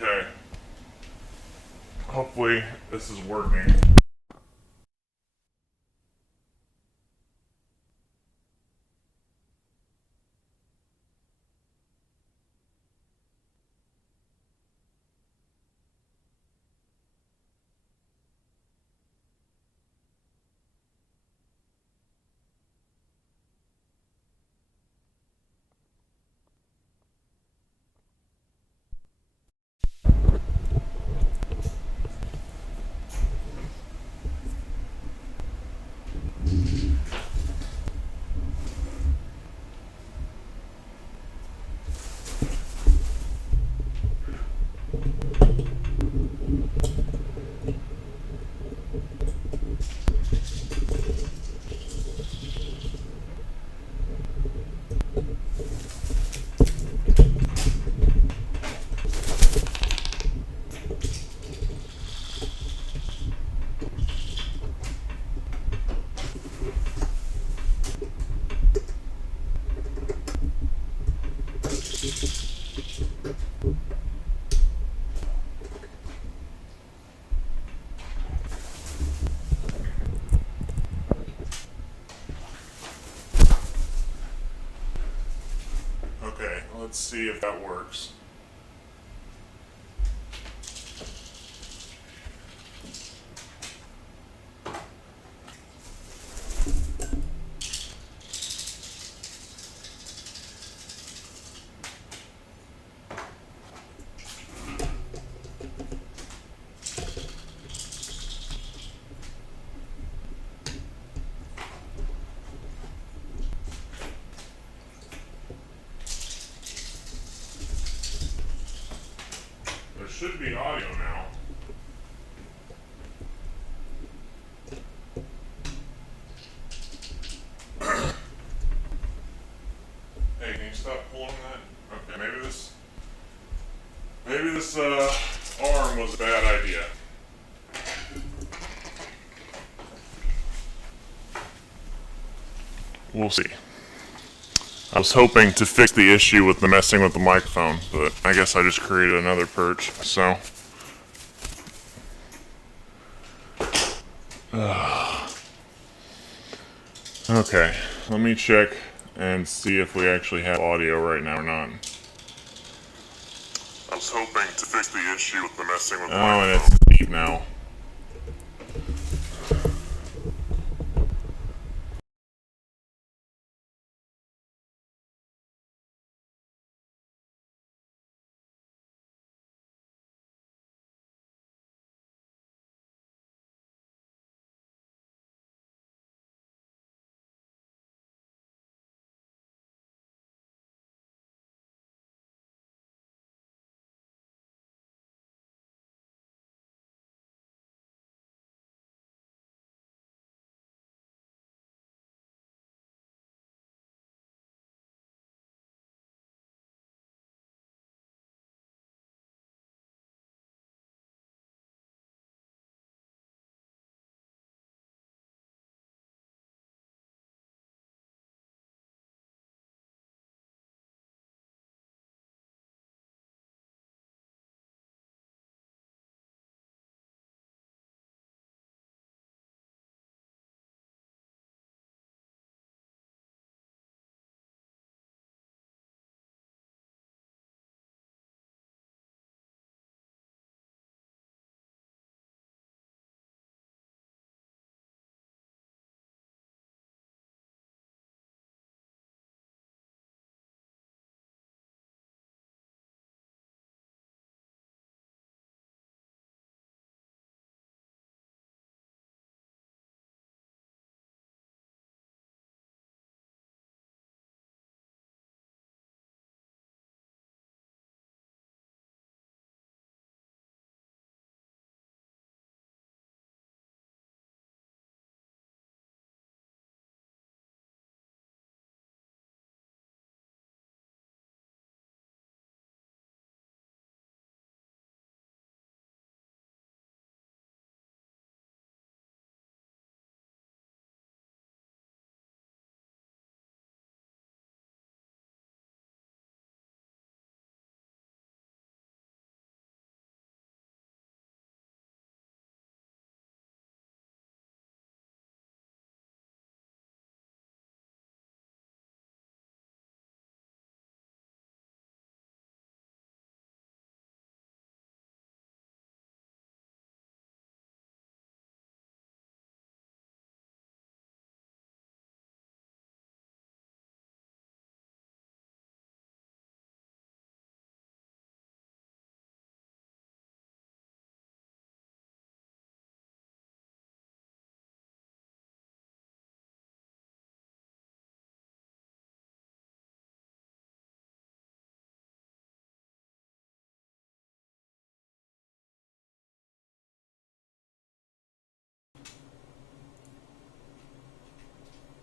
Okay. Hopefully this is working. Okay, let's see if that works. There should be audio now. Hey, can you stop pulling that? Okay, maybe this arm was a bad idea. We'll see. I was hoping to fix the issue with the messing with the microphone, but I guess I just created another perch, so. Okay, let me check and see if we actually have audio right now or not. I was hoping to fix the issue with the messing with the microphone. And it's deep now.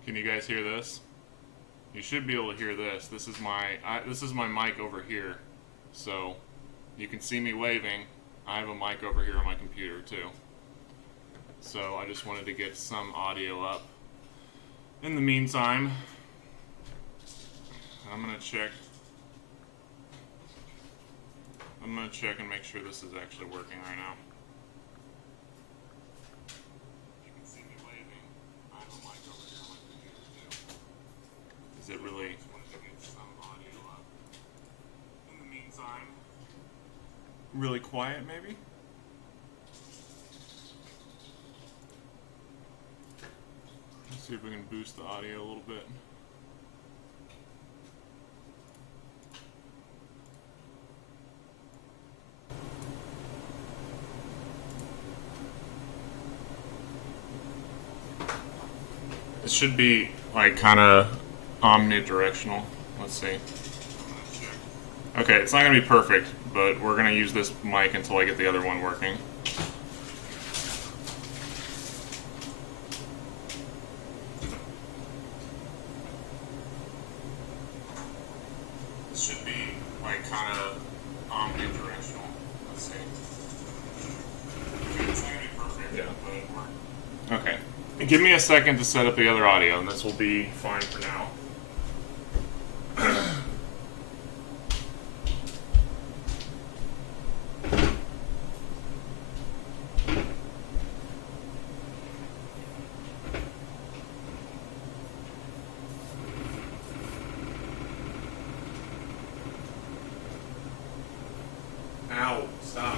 Can you guys hear this? You should be able to hear this. This is my mic over here. So you can see me waving. I have a mic over here on my computer too. So I just wanted to get some audio up. In the meantime, I'm gonna check and make sure this is actually working right now. You can see me waving. I have a mic over here on my computer too. Is it really? I just wanted to get some audio up. In the meantime, really quiet maybe? Let's see if we can boost the audio a little bit. It should be like kind of omnidirectional. Let's see. Okay, it's not going to be perfect, but we're going to use this mic until I get the other one working. It should be like kind of omnidirectional. Let's see. Okay, it's not going to be perfect, yeah, but it worked. Okay. Give me a second to set up the other audio, and this will be fine for now. Ow, stop.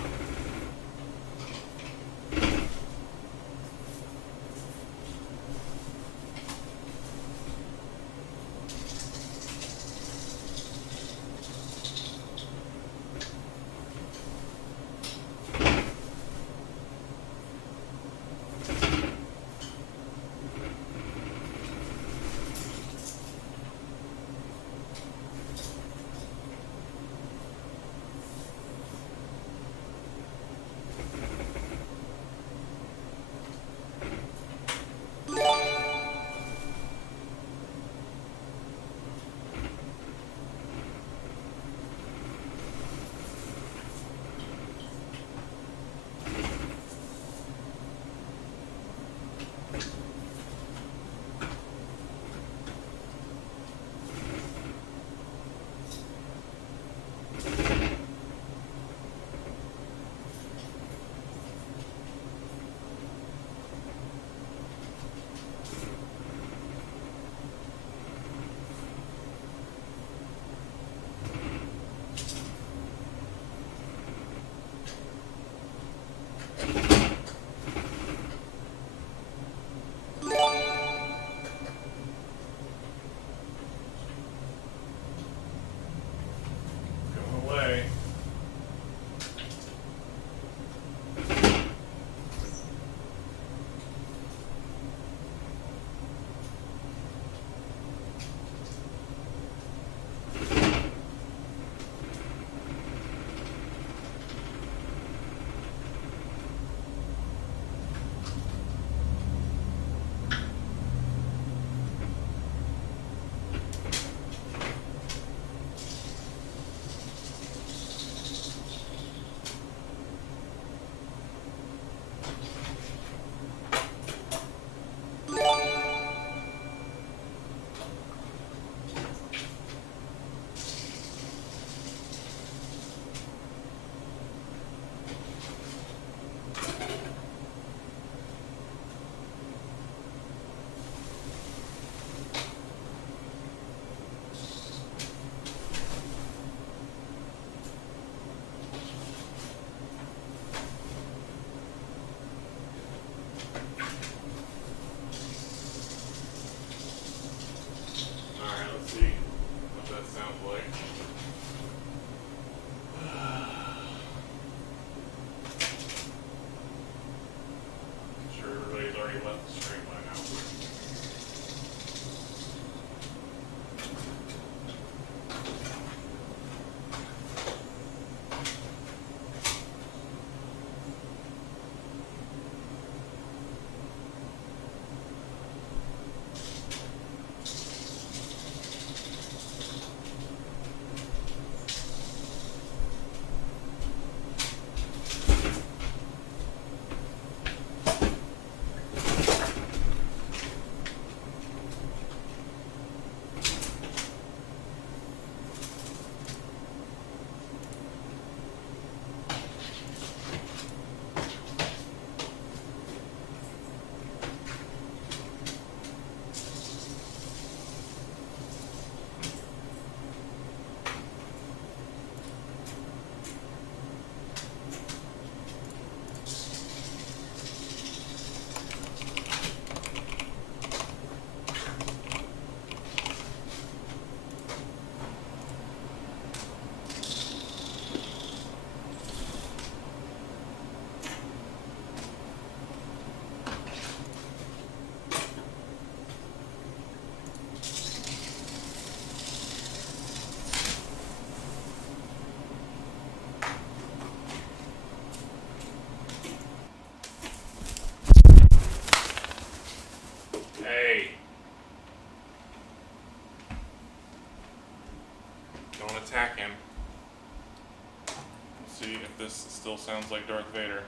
See if this still sounds like Darth Vader.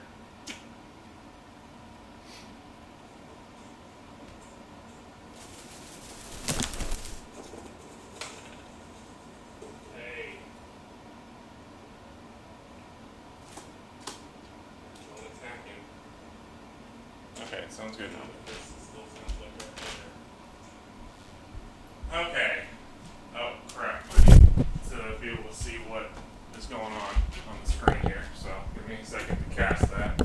Hey. Don't attack him. Okay, sounds good now. This still sounds like Darth Vader. Okay. Oh, crap. I need to be able to see what is going on the screen here, so give me a second to cast that.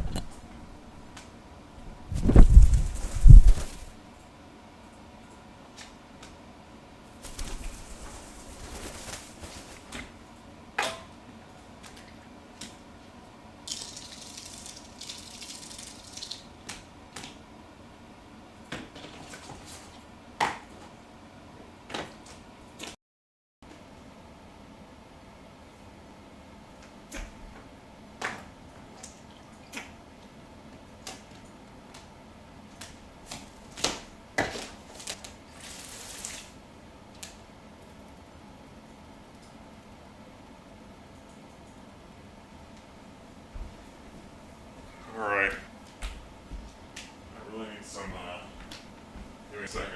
Alright. I really need some, give me a second.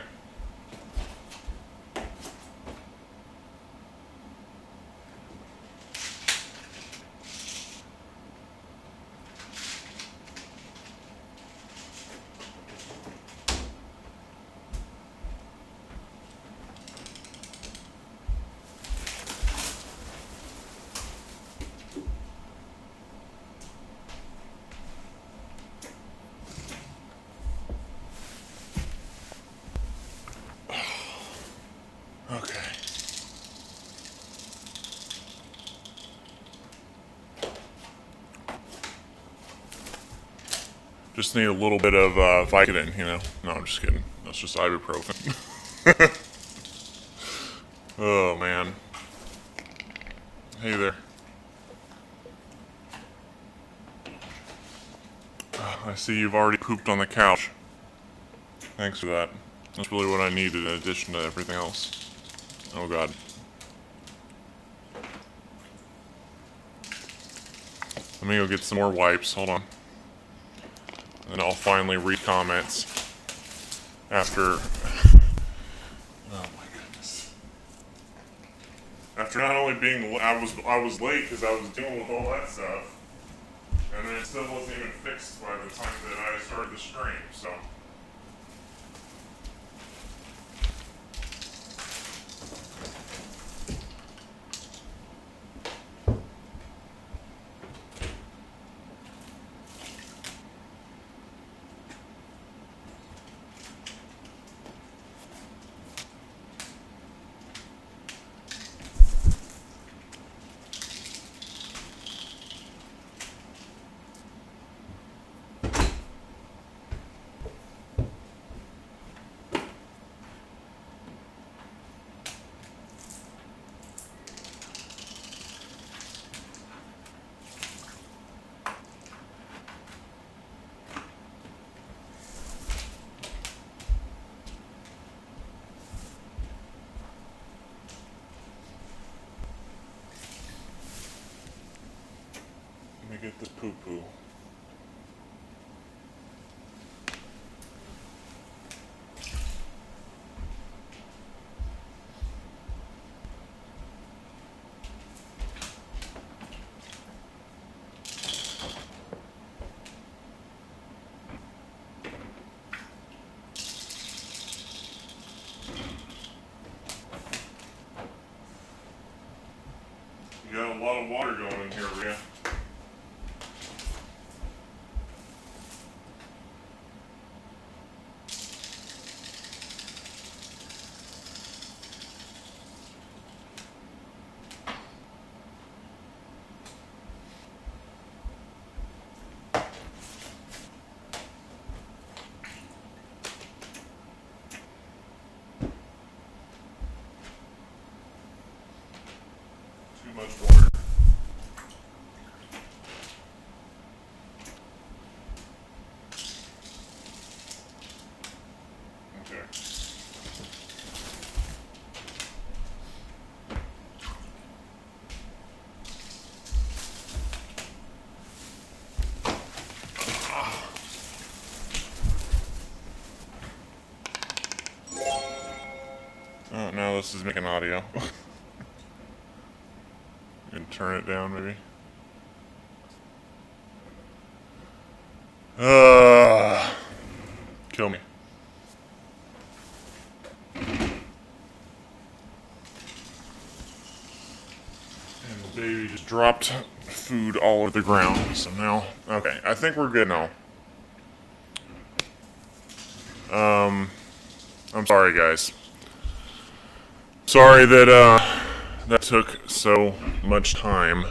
Okay. Just need a little bit of Vicodin, you know. No, I'm just kidding. That's just ibuprofen. Oh, man. Hey there. I see you've already pooped on the couch. Thanks for that. That's really what I needed in addition to everything else. Oh, God. Let me go get some more wipes. Hold on. And I'll finally read comments after... Oh, my goodness. After not only being... I was late because I was dealing with all that stuff. And then it still wasn't even fixed by the time that I started the stream, so... Let me get the poo-poo. You got a lot of water going in here, Rhea. Too much water. else is making audio. And turn it down, maybe. Kill me. And the baby just dropped food all over the ground. So now, okay, I think we're good now. I'm sorry, guys. Sorry that that took so much time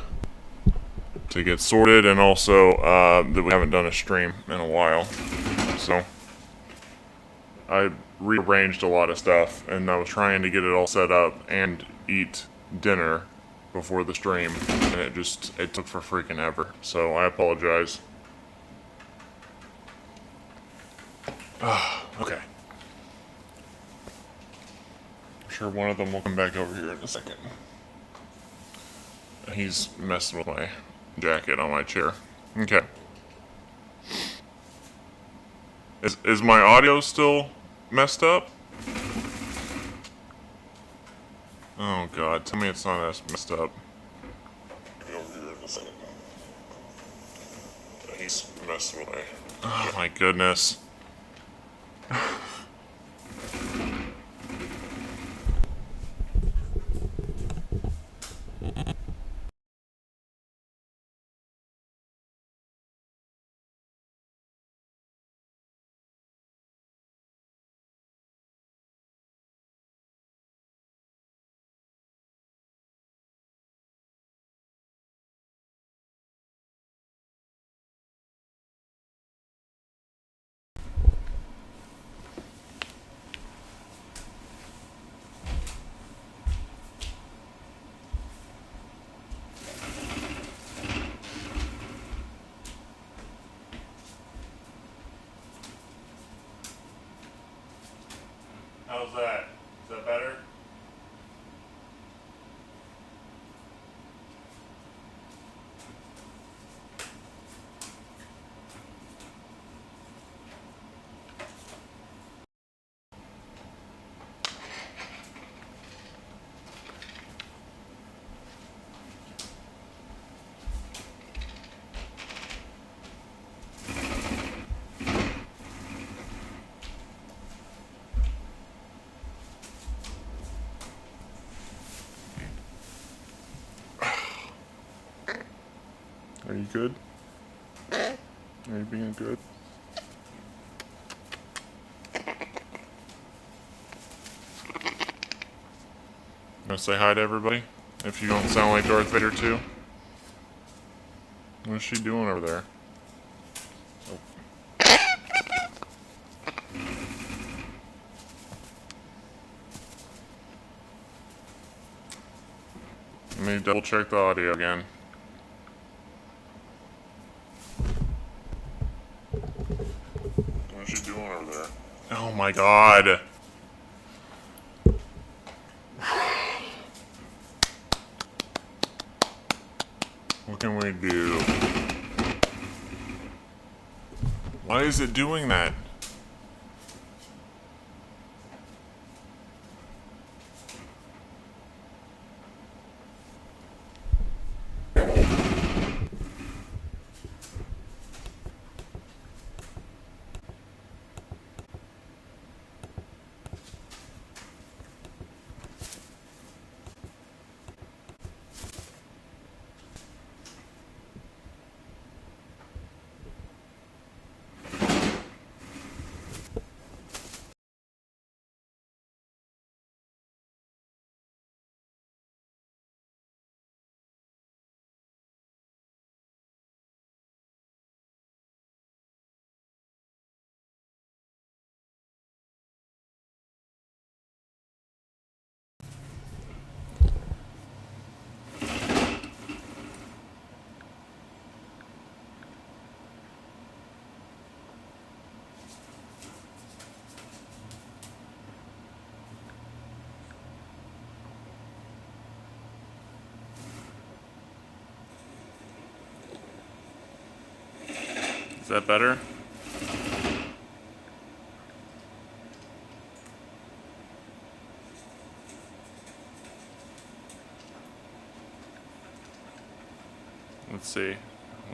to get sorted, and also that we haven't done a stream in a while. So I rearranged a lot of stuff, and I was trying to get it all set up and eat dinner before the stream, and it took for freaking ever. So I apologize. Okay. I'm sure one of them will come back over here in a second. He's messing with my jacket on my chair. Okay. Is my audio still messed up? Oh god, tell me it's not as messed up. Over here in a second. He's messing with my... Oh my goodness. How's that? Is that better? Are you good? Are you being good? Wanna say hi to everybody? If you don't sound like Darth Vader too. What is she doing over there? Oh. Let me double check the audio again. What is she doing over there? Oh my god. What can we do? Why is it doing that? Is that better? Let's see.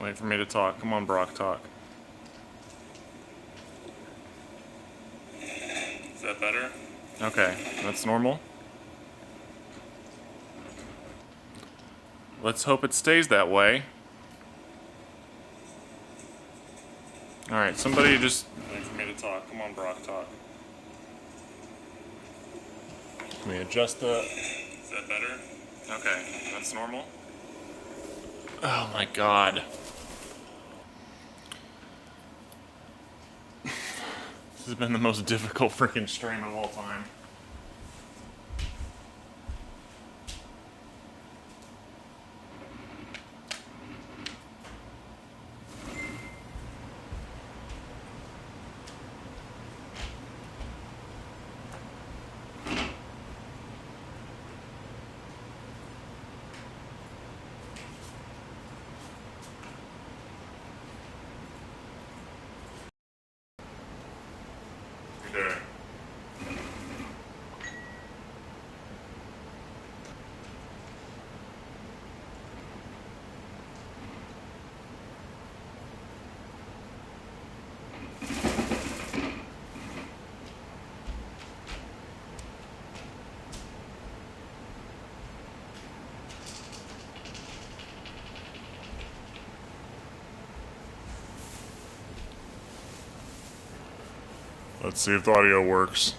Wait for me to talk. Come on, Brock, talk. Is that better? Okay, that's normal. Let's hope it stays that way. Alright, somebody just... Wait for me to talk. Come on, Brock, talk. Let me adjust the... Is that better? Okay, that's normal. Oh my god. This has been the most difficult freaking stream of all time. There. Let's see if the audio works.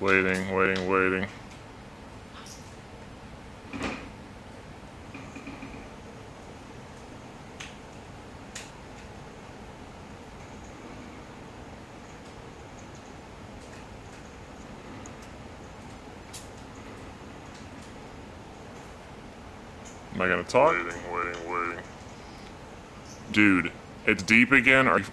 Waiting. Am I gonna talk? Waiting. Dude, it's deep again? Are you...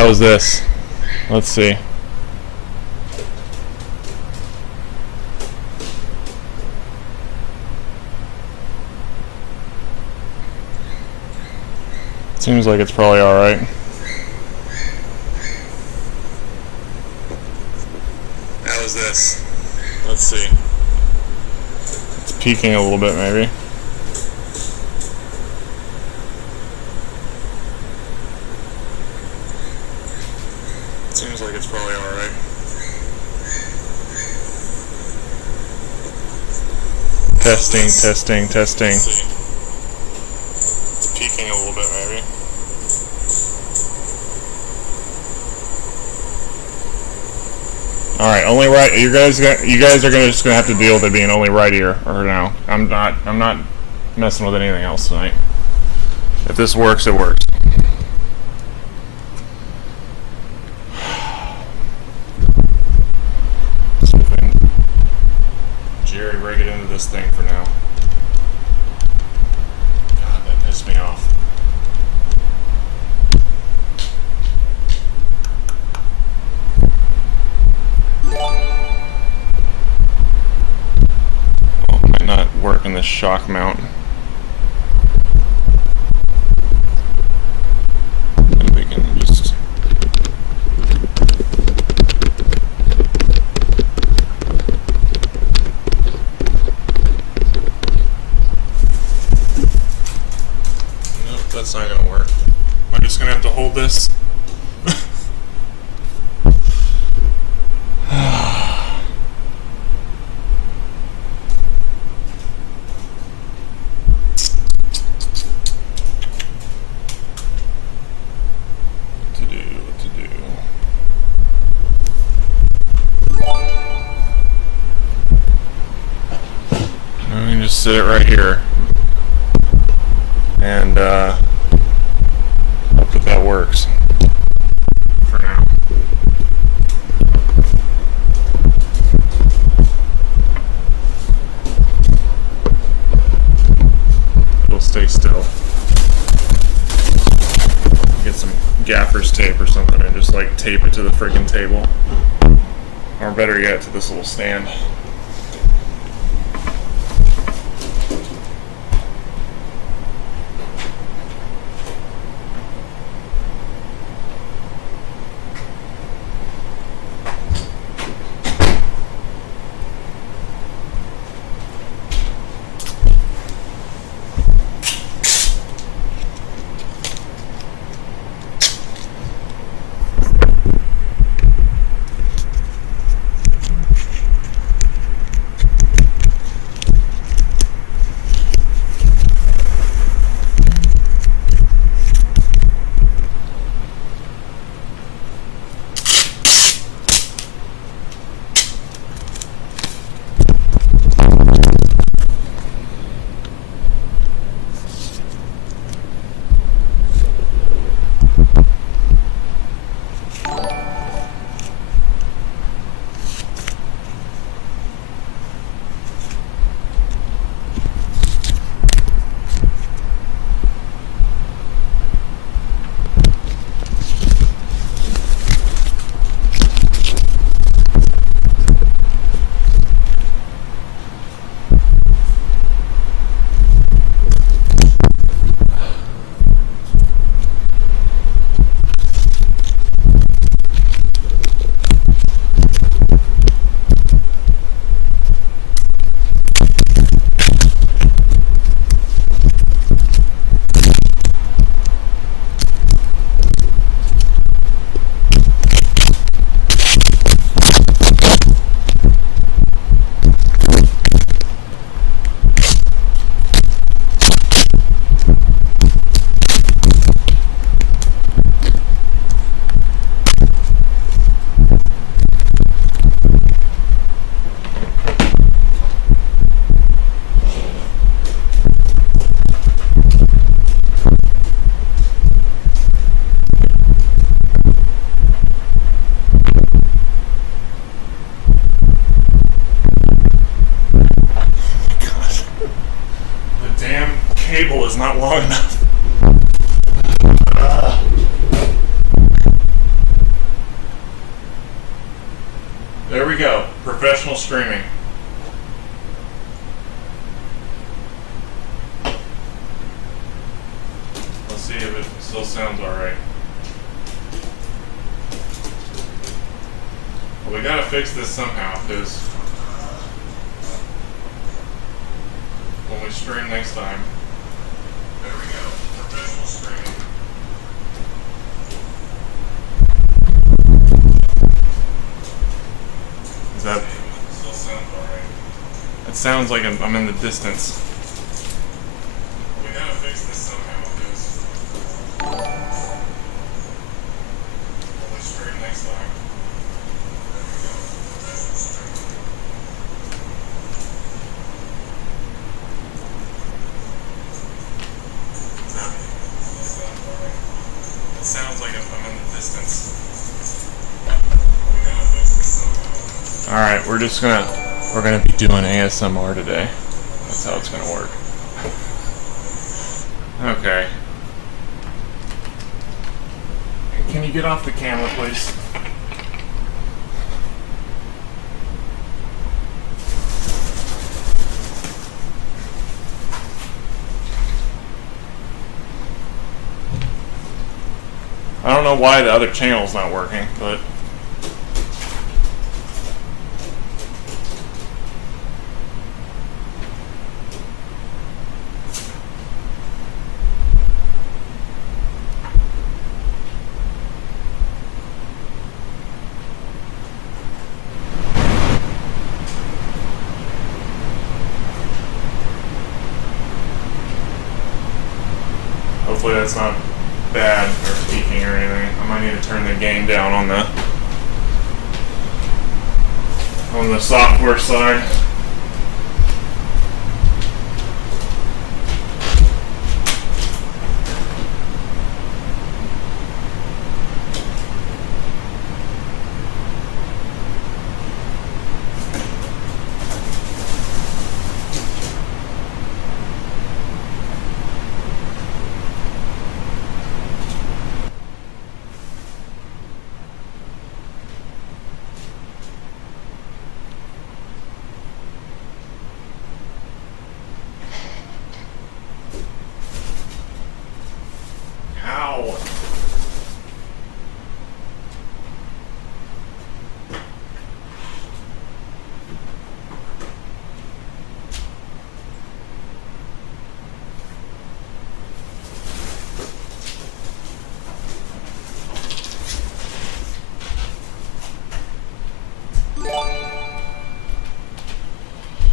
How was this? Let's see. Seems like it's probably alright. How is this? Let's see. It's peaking a little bit, maybe. Seems like it's probably alright. Testing, testing, testing. It's peaking a little bit, maybe. All right, only right. You guys are just gonna have to deal with it being only right ear or now. I'm not messing with anything else tonight. If this works, it works. See if we can jerry rig it into this thing for now. God, that pissed me off. Work in this shock mount. And we can just nope, that's not gonna work. I'm just gonna have to hold this. Sit it right here, and hope that works for now. It'll stay still. Get some gaffer's tape or something and just like tape it to the friggin' table, or better yet, to this little stand. see if it still sounds alright. Well, we gotta fix this somehow, because when we stream next time, there we go, professional streaming. Is that still sounds alright? It sounds like I'm in the distance. We gotta fix this somehow, because when we stream next time. It sounds like I'm in the distance. Alright, we're gonna be doing ASMR today. That's how it's gonna work. Okay. Can you get off the camera, please? I don't know why the other channel's not working, but hopefully that's not bad for speaking or anything. I might need to turn the gain down on the software side.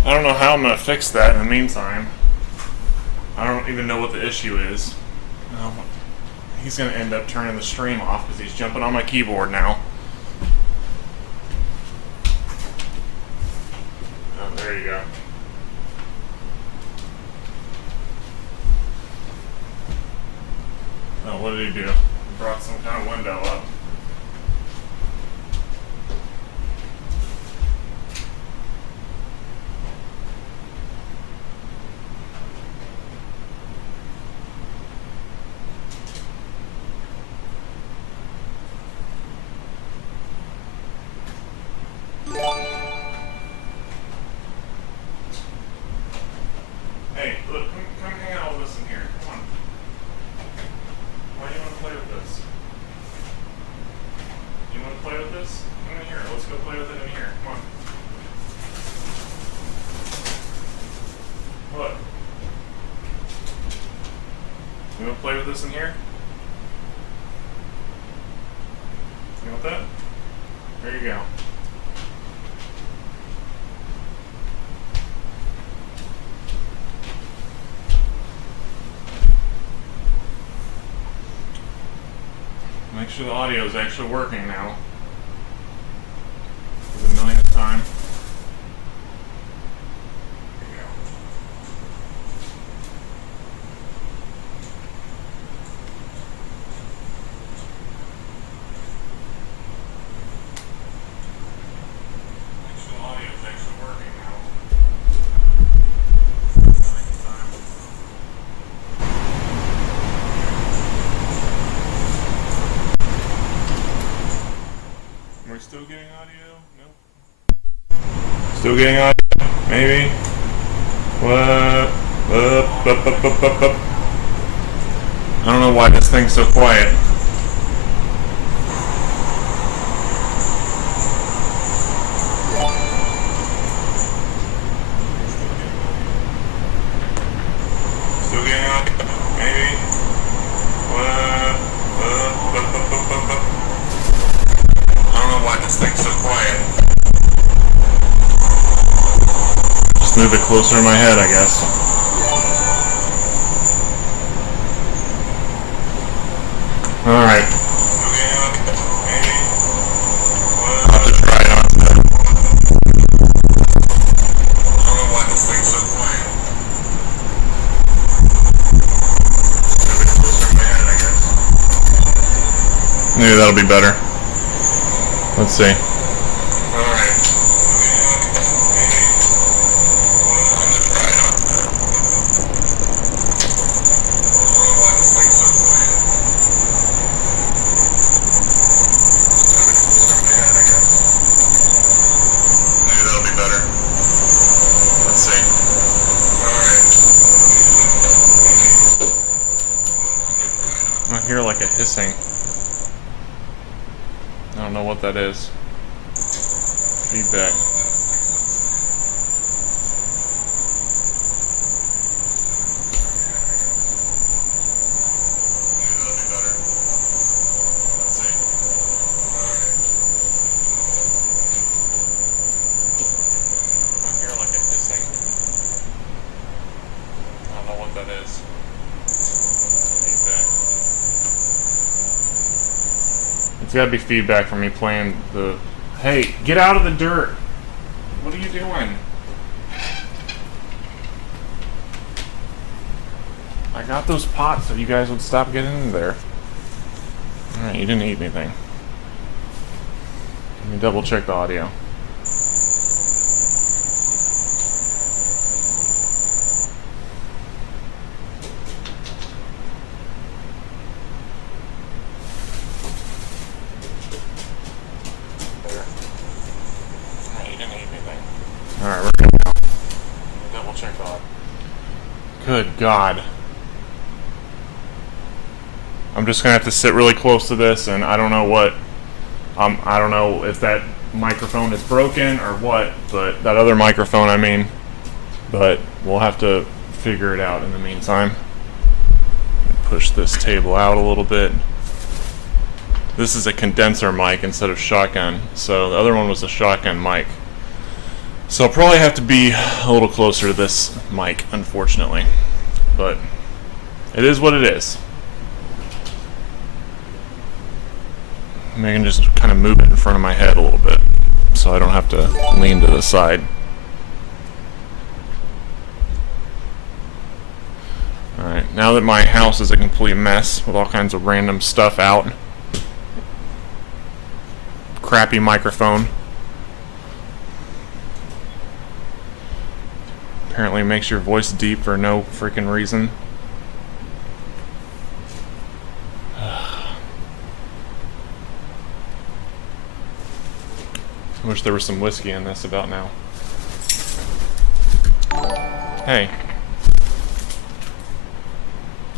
I don't know how I'm going to fix that in the meantime. I don't even know what the issue is. He's going to end up turning the stream off because he's jumping on my keyboard now. Oh, there you go. Oh, what did he do? He brought some kind of window up. Hey, look, come hang out with us in here. Come on. Why do you want to play with this? You want to play with this? Come in here. Let's go play with it in here. Come on. What? You want to play with this in here? You want that? There you go. Make sure the audio is actually working now. For the millionth time. There you go. Make sure the audio is actually working now. For the millionth time. We're still getting audio? Nope. Still getting audio? Maybe? What? Up. I don't know why this thing's so quiet. Still getting on? Maybe? I don't know why this thing's so quiet. Just move it closer to my head, I guess. Alright. I'll have to try it on. I don't know why this thing's so quiet. Move it closer to my head, I guess. Maybe that'll be better. Let's see. Alright. I'll have to try it on. I don't know why this thing's so quiet. Better. Let's see. Alright. I hear like a hissing. I don't know what that is. Feedback. That is feedback. It's gotta be feedback from me playing the. Hey, get out of the dirt! What are you doing? I got those pots so you guys would stop getting in there. Alright, you didn't eat anything. Let me double check the audio. Alright, we're good now. Double check that. Good God. I'm just gonna have to sit really close to this, and I don't know what. I don't know if that microphone is broken or what, but that other microphone, I mean. But we'll have to figure it out in the meantime. Push this table out a little bit. This is a condenser mic instead of shotgun, so the other one was a shotgun mic. So I'll probably have to be a little closer to this mic, unfortunately. But it is what it is. I can just kind of move it in front of my head a little bit, so I don't have to lean to the side. Alright, now that my house is a complete mess with all kinds of random stuff out. Crappy microphone. Apparently makes your voice deep for no freaking reason. I wish there was some whiskey in this about now. Hey.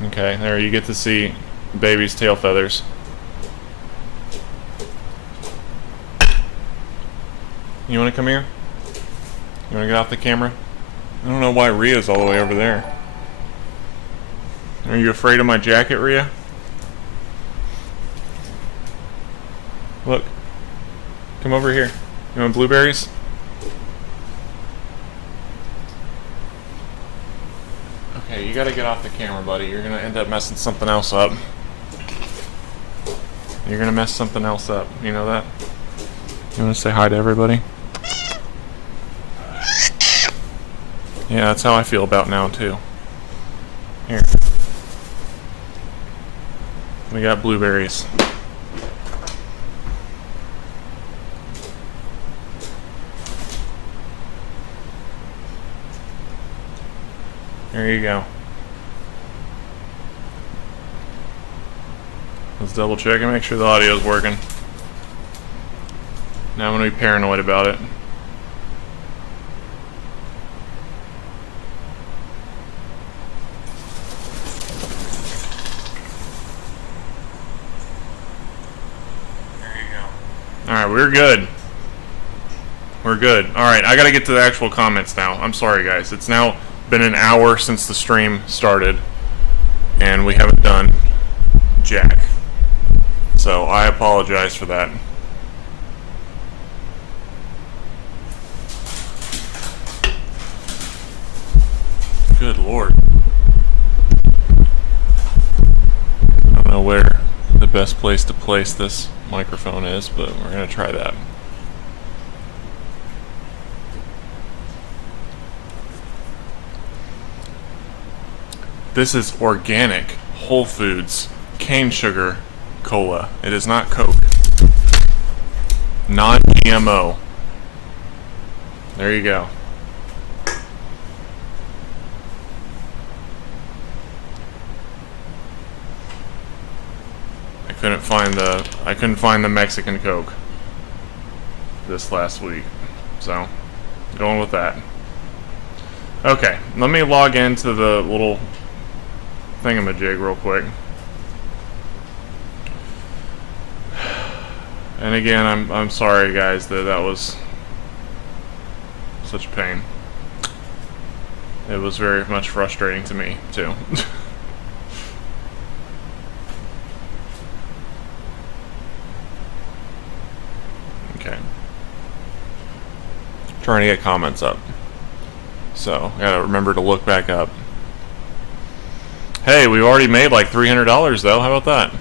Okay, there you get to see baby's tail feathers. You want to come here? You want to get off the camera? I don't know why Rhea's all the way over there. Are you afraid of my jacket, Rhea? Look. Come over here. You want blueberries? Okay, you gotta get off the camera, buddy. You're gonna end up messing something else up. You're gonna mess something else up. You know that? You wanna say hi to everybody? Yeah, that's how I feel about now, too. Here. We got blueberries. There you go. Let's double check and make sure the audio's working. Now I'm gonna be paranoid about it. Alright, we're good. We're good. Alright, I gotta get to the actual comments now. I'm sorry, guys. It's now been an hour since the stream started, and we haven't done jack. So, I apologize for that. Good lord. I don't know where the best place to place this microphone is, but we're gonna try that. This is organic, Whole Foods, cane sugar cola. It is not Coke. Non-GMO. There you go. I couldn't find the Mexican Coke this last week. So, going with that. Okay, let me log into the little thingamajig real quick. And again, I'm sorry guys that was such a pain. It was very much frustrating to me too. Okay. Trying to get comments up. So, gotta remember to look back up. Hey, we already made like $300 though. How about that?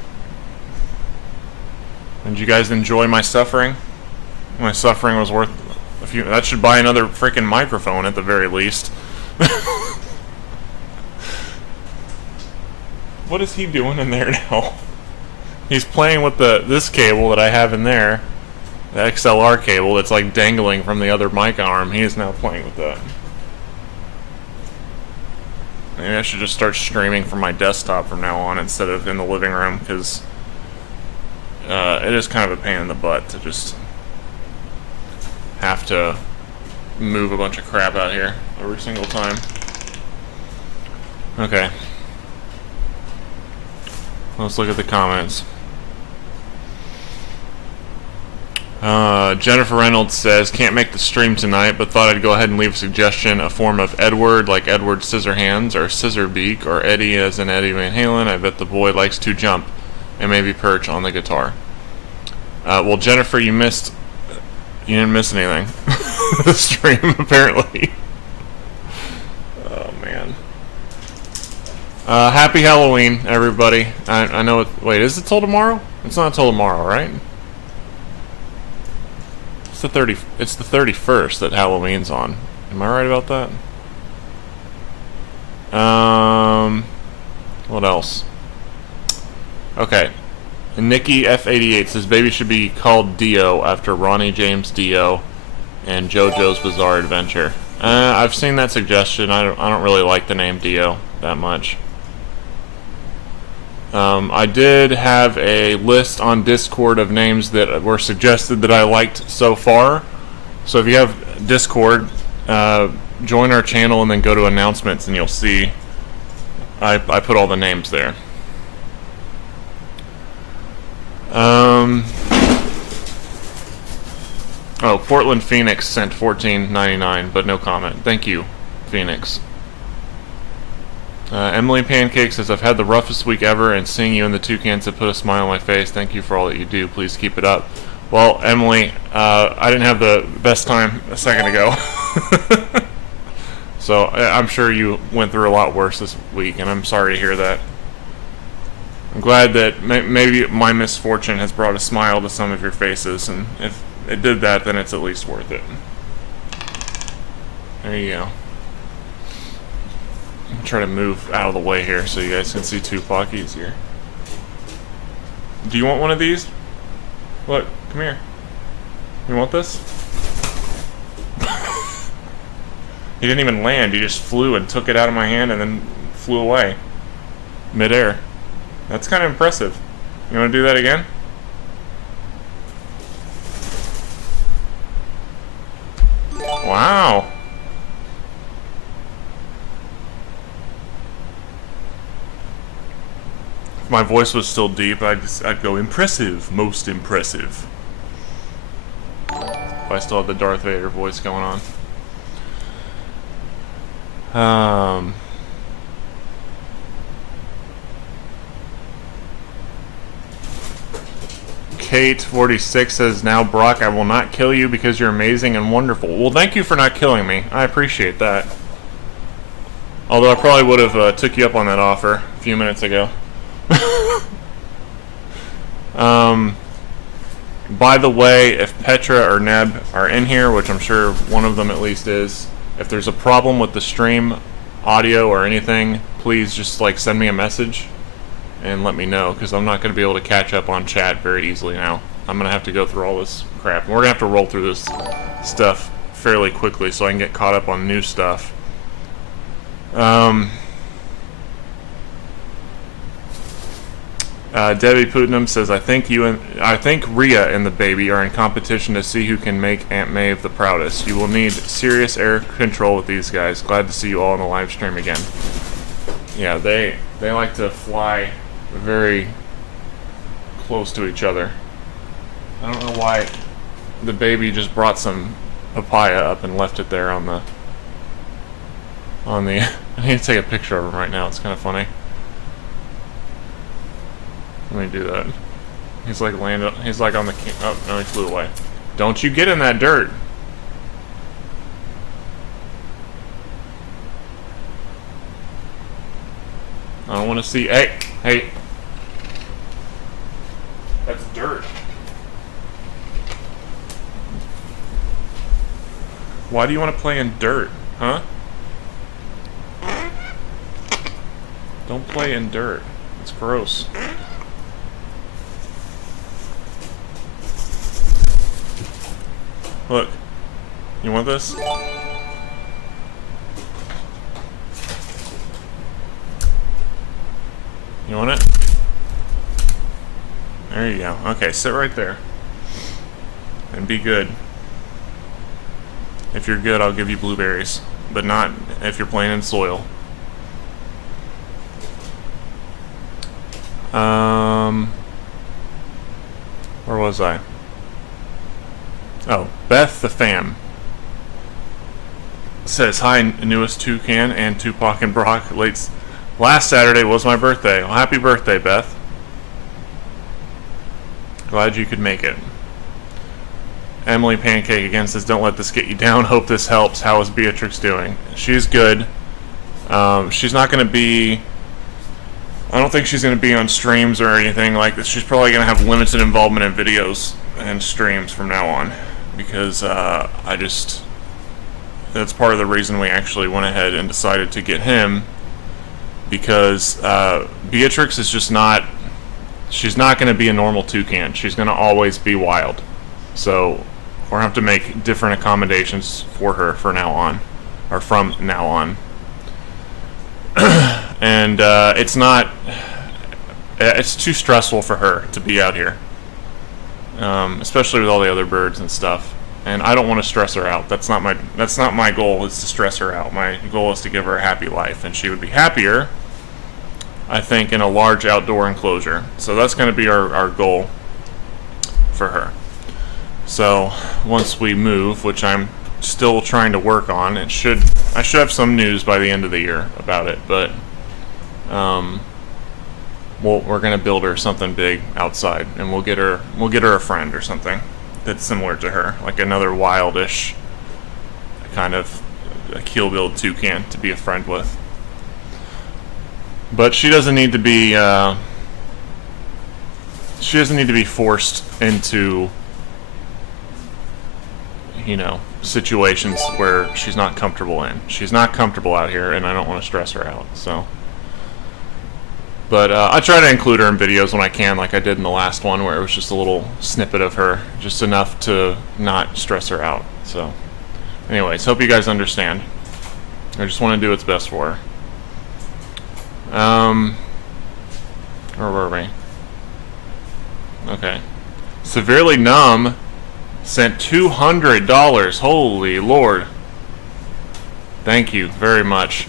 Did you guys enjoy my suffering? My suffering was worth a few. That should buy another freaking microphone at the very least. What is he doing in there now? He's playing with this cable that I have in there, the XLR cable that's like dangling from the other mic arm. He is now playing with that. Maybe I should just start streaming from my desktop from now on instead of in the living room, because it is kind of a pain in the butt to just have to move a bunch of crap out here every single time. Okay. Let's look at the comments. Jennifer Reynolds says, can't make the stream tonight, but thought I'd go ahead and leave a suggestion, a form of Edward, like Edward Scissorhands, or Scissorbeak, or Eddie as in Eddie Van Halen. I bet the boy likes to jump and maybe perch on the guitar. Well, Jennifer, you didn't miss anything. The stream, apparently. Oh, man. Happy Halloween, everybody. I know it, wait, is it till tomorrow? It's not till tomorrow, right? It's the 31st that Halloween's on. Am I right about that? What else? Okay. Nikki F88 says baby should be called Dio after Ronnie James Dio and JoJo's Bizarre Adventure. I've seen that suggestion. I don't really like the name Dio that much. I did have a list on Discord of names that were suggested that I liked so far. So if you have Discord, join our channel and then go to announcements and you'll see I put all the names there. Oh, Portland Phoenix sent $14.99, but no comment. Thank you, Phoenix. Emily Pancake says, I've had the roughest week ever, and seeing you in the Toucans have put a smile on my face. Thank you for all that you do. Please keep it up. Well, Emily, I didn't have the best time a second ago. So I'm sure you went through a lot worse this week, and I'm sorry to hear that. I'm glad that maybe my misfortune has brought a smile to some of your faces, and if it did that, then it's at least worth it. There you go. I'm trying to move out of the way here so you guys can see Tupac easier. Do you want one of these? Look, come here. You want this? He didn't even land. He just flew and took it out of my hand and then flew away. Mid-air. That's kind of impressive. You want to do that again? Wow. If my voice was still deep, I'd go impressive, most impressive. if I still had the Darth Vader voice going on. Kate46 says, now Brock, I will not kill you because you're amazing and wonderful. Well, thank you for not killing me. I appreciate that. Although I probably would have took you up on that offer a few minutes ago. By the way, if Petra or Neb are in here, which I'm sure one of them at least is, if there's a problem with the stream audio or anything, please just like send me a message and let me know, because I'm not going to be able to catch up on chat very easily now. I'm going to have to go through all this crap. We're going to have to roll through this stuff fairly quickly so I can get caught up on new stuff. Debbie Putnam says, I think Rhea and the baby are in competition to see who can make Aunt Maeve the proudest. You will need serious air control with these guys. Glad to see you all on the live stream again. Yeah, they like to fly very close to each other. I don't know why the baby just brought some papaya up and left it there on the I need to take a picture of him right now. It's kind of funny. Let me do that. He's like landed. He's like on the. Oh no, he flew away. Don't you get in that dirt. I don't want to see. Hey. That's dirt. Why do you want to play in dirt, huh? Don't play in dirt. It's gross. Look. You want this? You want it? There you go. Okay, sit right there. And be good. If you're good, I'll give you blueberries. But not if you're playing in soil. Where was I? Oh, Beth the Fam says, hi, newest Toucan and Tupac and Brock. Last Saturday was my birthday. Well, happy birthday, Beth. Glad you could make it. Emily Pancake again says, don't let this get you down. Hope this helps. How is Beatrix doing? She's good. She's not going to be... I don't think she's going to be on streams or anything like this. She's probably going to have limited involvement in videos and streams from now on. Because that's part of the reason we actually went ahead and decided to get him. Because Beatrix is just not... She's not going to be a normal toucan. She's going to always be wild. So we're going to have to make different accommodations for her for now on. Or from now on. And it's not... It's too stressful for her to be out here. Especially with all the other birds and stuff. And I don't want to stress her out. That's not my goal, is to stress her out. My goal is to give her a happy life. And she would be happier, I think, in a large outdoor enclosure. So that's going to be our goal for her. So once we move, which I'm still trying to work on, I should have some news by the end of the year about it. But we're going to build her something big outside, and we'll get her a friend or something that's similar to her, like another wildish kind of a keel-billed toucan to be a friend with. But she doesn't need to be forced into, situations where she's not comfortable in. She's not comfortable out here, and I don't want to stress her out. So, but I try to include her in videos when I can, like I did in the last one, where it was just a little snippet of her, just enough to not stress her out. So, anyways, hope you guys understand. I just want to do what's best for her. Where were we? Okay. Severely Numb sent $200. Holy Lord. Thank you very much.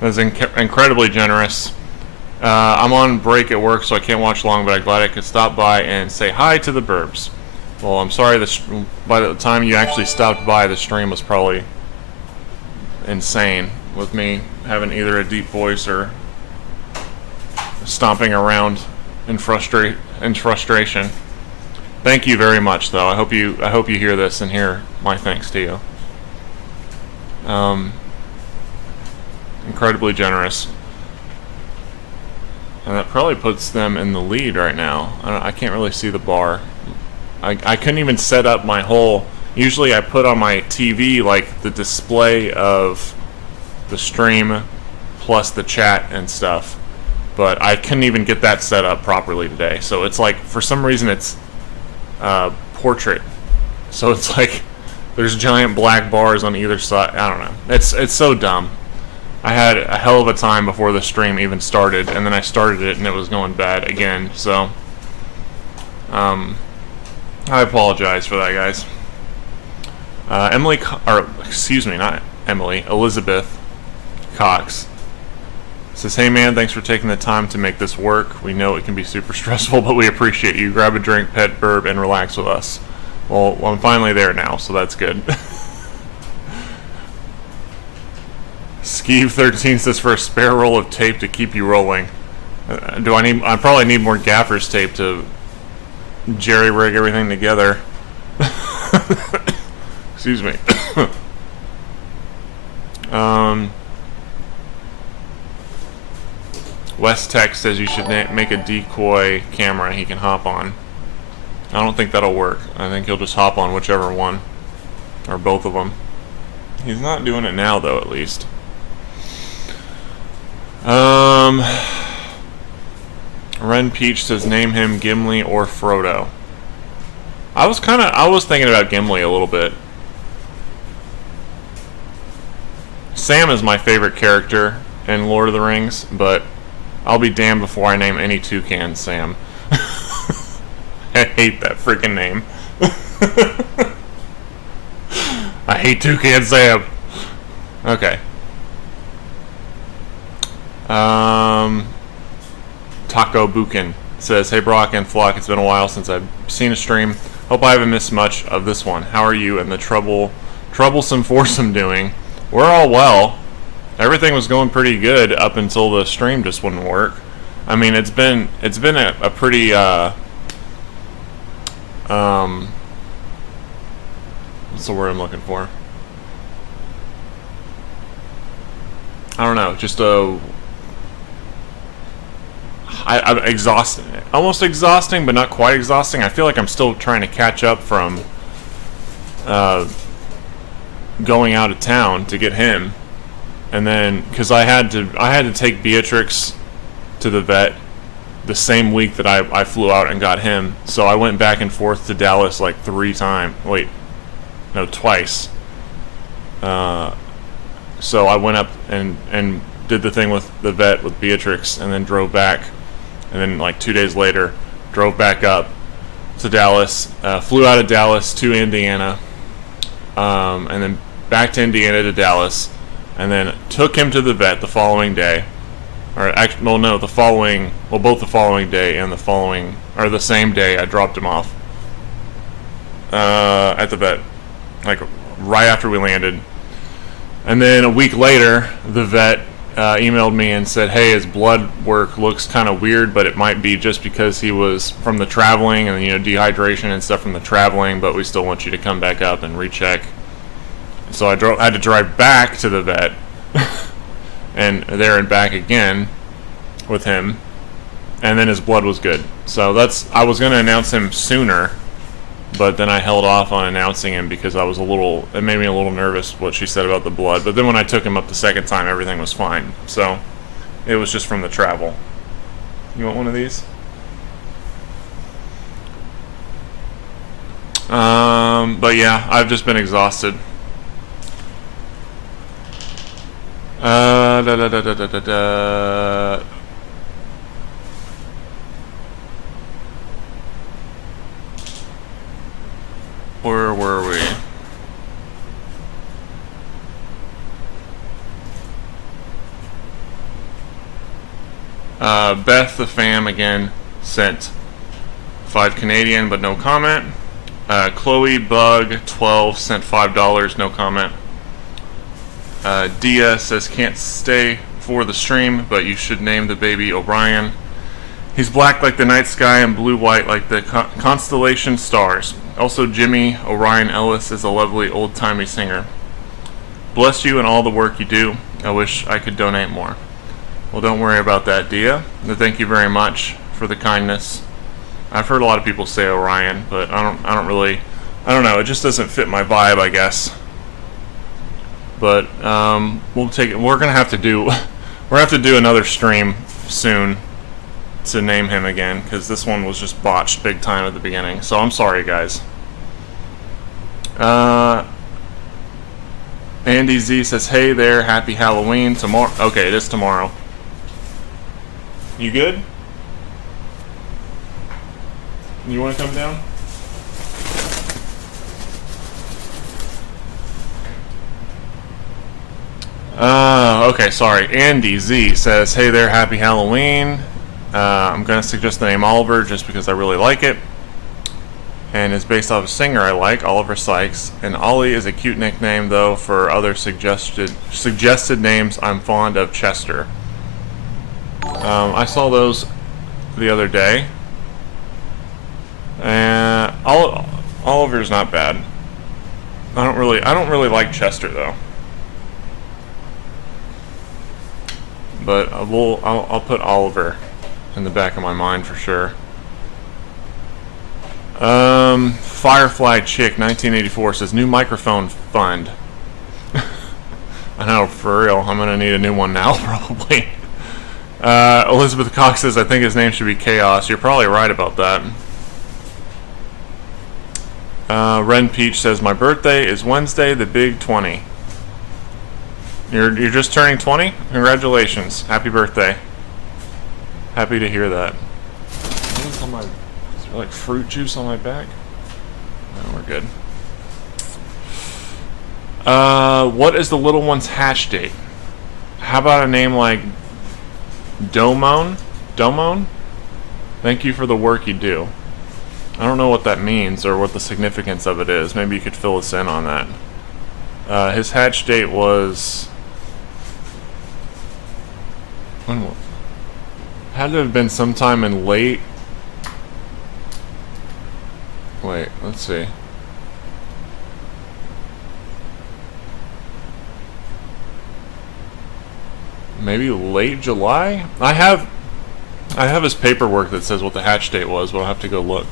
That's incredibly generous. I'm on break at work, so I can't watch long, but I'm glad I could stop by and say hi to the burbs. Well, I'm sorry. By the time you actually stopped by, the stream was probably insane with me having either a deep voice or stomping around in frustration. Thank you very much, though. I hope you hear this and hear my thanks to you. Incredibly generous, and that probably puts them in the lead right now. I can't really see the bar. I couldn't even set up my whole. Usually, I put on my TV like the display of the stream plus the chat and stuff, but I couldn't even get that set up properly today. So it's like, for some reason, it's portrait. So it's like there's giant black bars on either side. I don't know. It's so dumb. I had a hell of a time before the stream even started, and then I started it and it was going bad again. So I apologize for that, guys. Elizabeth Cox says, "Hey man, thanks for taking the time to make this work. We know it can be super stressful, but we appreciate you. Grab a drink, pet burb, and relax with us." Well, I'm finally there now, so that's good. Skeeve13 says, "For a spare roll of tape to keep you rolling." I probably need more gaffer's tape to jerry rig everything together. Excuse me. West Tech says you should make a decoy camera he can hop on. I don't think that'll work. I think he'll just hop on whichever one, or both of them. He's not doing it now, though, at least. Ren Peach says, "Name him Gimli or Frodo." I was thinking about Gimli a little bit. Sam is my favorite character in Lord of the Rings, but I'll be damned before I name any Toucan Sam. I hate that freaking name. I hate Toucan Sam. Okay. Taco Bukin says, "Hey Brock and Flock, it's been a while since I've seen a stream. Hope I haven't missed much of this one. How are you and the troublesome foursome doing?" We're all well. Everything was going pretty good up until the stream just wouldn't work. I mean, it's been a pretty what's the word I'm looking for? I don't know, just I'm exhausted, almost exhausting, but not quite exhausting. I feel like I'm still trying to catch up from going out of town to get him, and then because I had to take Beatrix to the vet the same week that I flew out and got him. So I went back and forth to Dallas like twice. So I went up and did the thing with the vet with Beatrix, and then drove back, and then like 2 days later drove back up to Dallas, flew out of Dallas to Indiana, and then back to Indiana to Dallas, and then took him to the vet the following day, both the following day and the same day I dropped him off at the vet, like right after we landed. And then a week later, the vet emailed me and said, "Hey, his blood work looks kind of weird, but it might be just because he was from the traveling and dehydration and stuff from the traveling. But we still want you to come back up and recheck." So I had to drive back to the vet, and there and back again with him, and then his blood was good. So I was going to announce him sooner, but then I held off on announcing him because it made me a little nervous what she said about the blood. But then when I took him up the second time, everything was fine. So it was just from the travel. You want one of these? But yeah, I've just been exhausted. Where were we? Beth the fam again sent 5 Canadian, but no comment. Chloe Bug 12 sent $5, no comment. Dia says can't stay for the stream, but you should name the baby Orion. He's black like the night sky and blue-white like the constellation stars. Also, Jimmy Orion Ellis is a lovely old-timey singer. Bless you and all the work you do. I wish I could donate more. Well, don't worry about that, Dia. Thank you very much for the kindness. I've heard a lot of people say Orion, but I don't know. It just doesn't fit my vibe, I guess. But we'll take it. We're gonna have to do another stream soon to name him again, because this one was just botched big time at the beginning. So I'm sorry, guys. Andy Z says, "Hey there, happy Halloween tomorrow." Okay, it is tomorrow. You good? You want to come down? Okay, sorry. Andy Z says, "Hey there, happy Halloween. I'm going to suggest the name Oliver just because I really like it. And it's based off a singer I like, Oliver Sykes. And Ollie is a cute nickname, though. For other suggested names, I'm fond of Chester." I saw those the other day. And Oliver's not bad. I don't really like Chester, though. But I'll put Oliver in the back of my mind for sure. Firefly Chick 1984 says new microphone fund. I know, for real. I'm gonna need a new one now probably. Elizabeth Cox says I think his name should be Chaos. You're probably right about that. Ren Peach says my birthday is Wednesday, the big 20. You're just turning 20? Congratulations. Happy birthday. Happy to hear that. What is on my... Is there like fruit juice on my back? No, we're good. What is the little one's hatch date? How about a name like Domon? Domon? Thank you for the work you do. I don't know what that means or what the significance of it is. Maybe you could fill us in on that. His hatch date was... When was... Had to have been sometime in late... Wait, let's see. Maybe late July? I have his paperwork that says what the hatch date was, but I'll have to go look.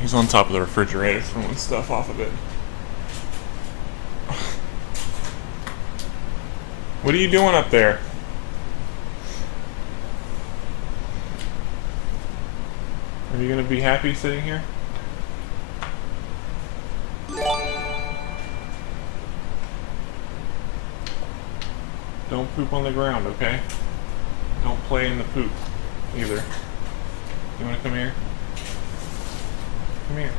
He's on top of the refrigerator throwing stuff off of it. What are you doing up there? Are you gonna be happy sitting here? Don't poop on the ground, okay? Don't play in the poop either. You wanna come here? Come here.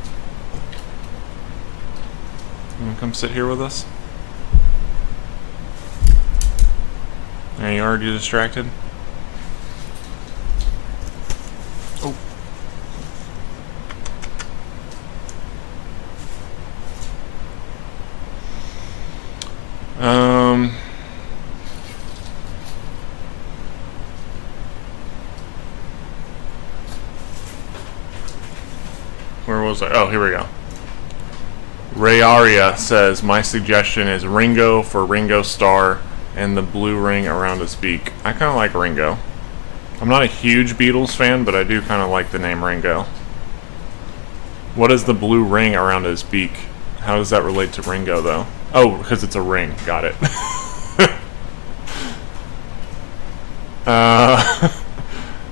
You wanna come sit here with us? Are you already distracted? Oh. Where was I? Oh, here we go. Rayaria says, my suggestion is Ringo for Ringo Starr and the blue ring around his beak. I kind of like Ringo. I'm not a huge Beatles fan, but I do kind of like the name Ringo. What is the blue ring around his beak? How does that relate to Ringo, though? Oh, because it's a ring. Got it.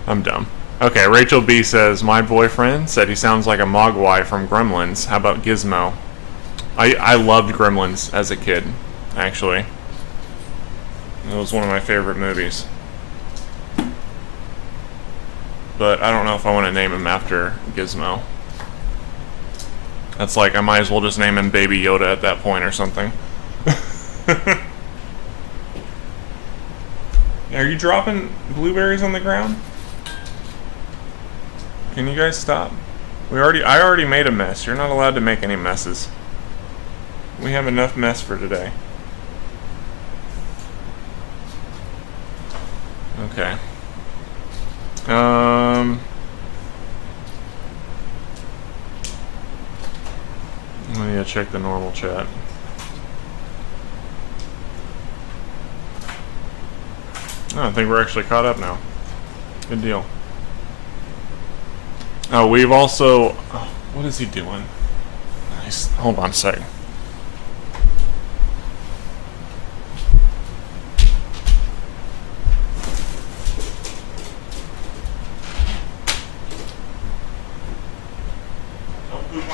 I'm dumb. Okay, Rachel B says, my boyfriend said he sounds like a Mogwai from Gremlins. How about Gizmo? I loved Gremlins as a kid, actually. It was one of my favorite movies. But I don't know if I want to name him after Gizmo. That's like, I might as well just name him Baby Yoda at that point or something. Are you dropping blueberries on the ground? Can you guys stop? I already made a mess. You're not allowed to make any messes. We have enough mess for today. Okay. Let me check the normal chat. Oh, I think we're actually caught up now. Good deal. Oh, we've also... Oh, what is he doing? Nice. Hold on a second. Don't poop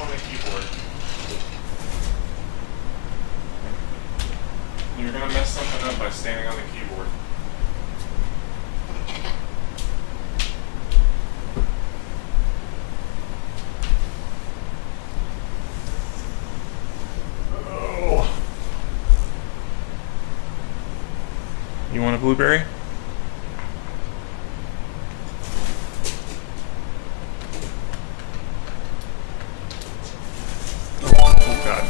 on the keyboard. You're gonna mess something up by standing on the keyboard. Oh. You want a blueberry? Oh God.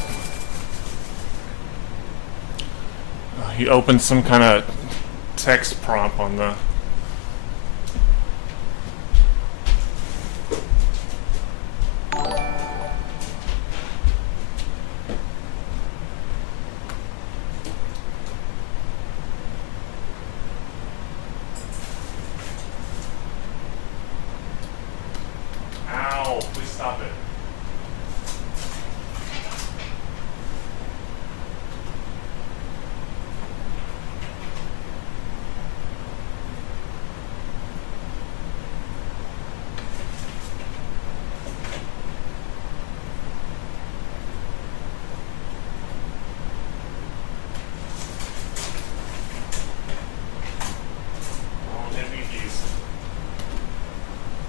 He opened some kind of text prompt on the... Ow, please stop it.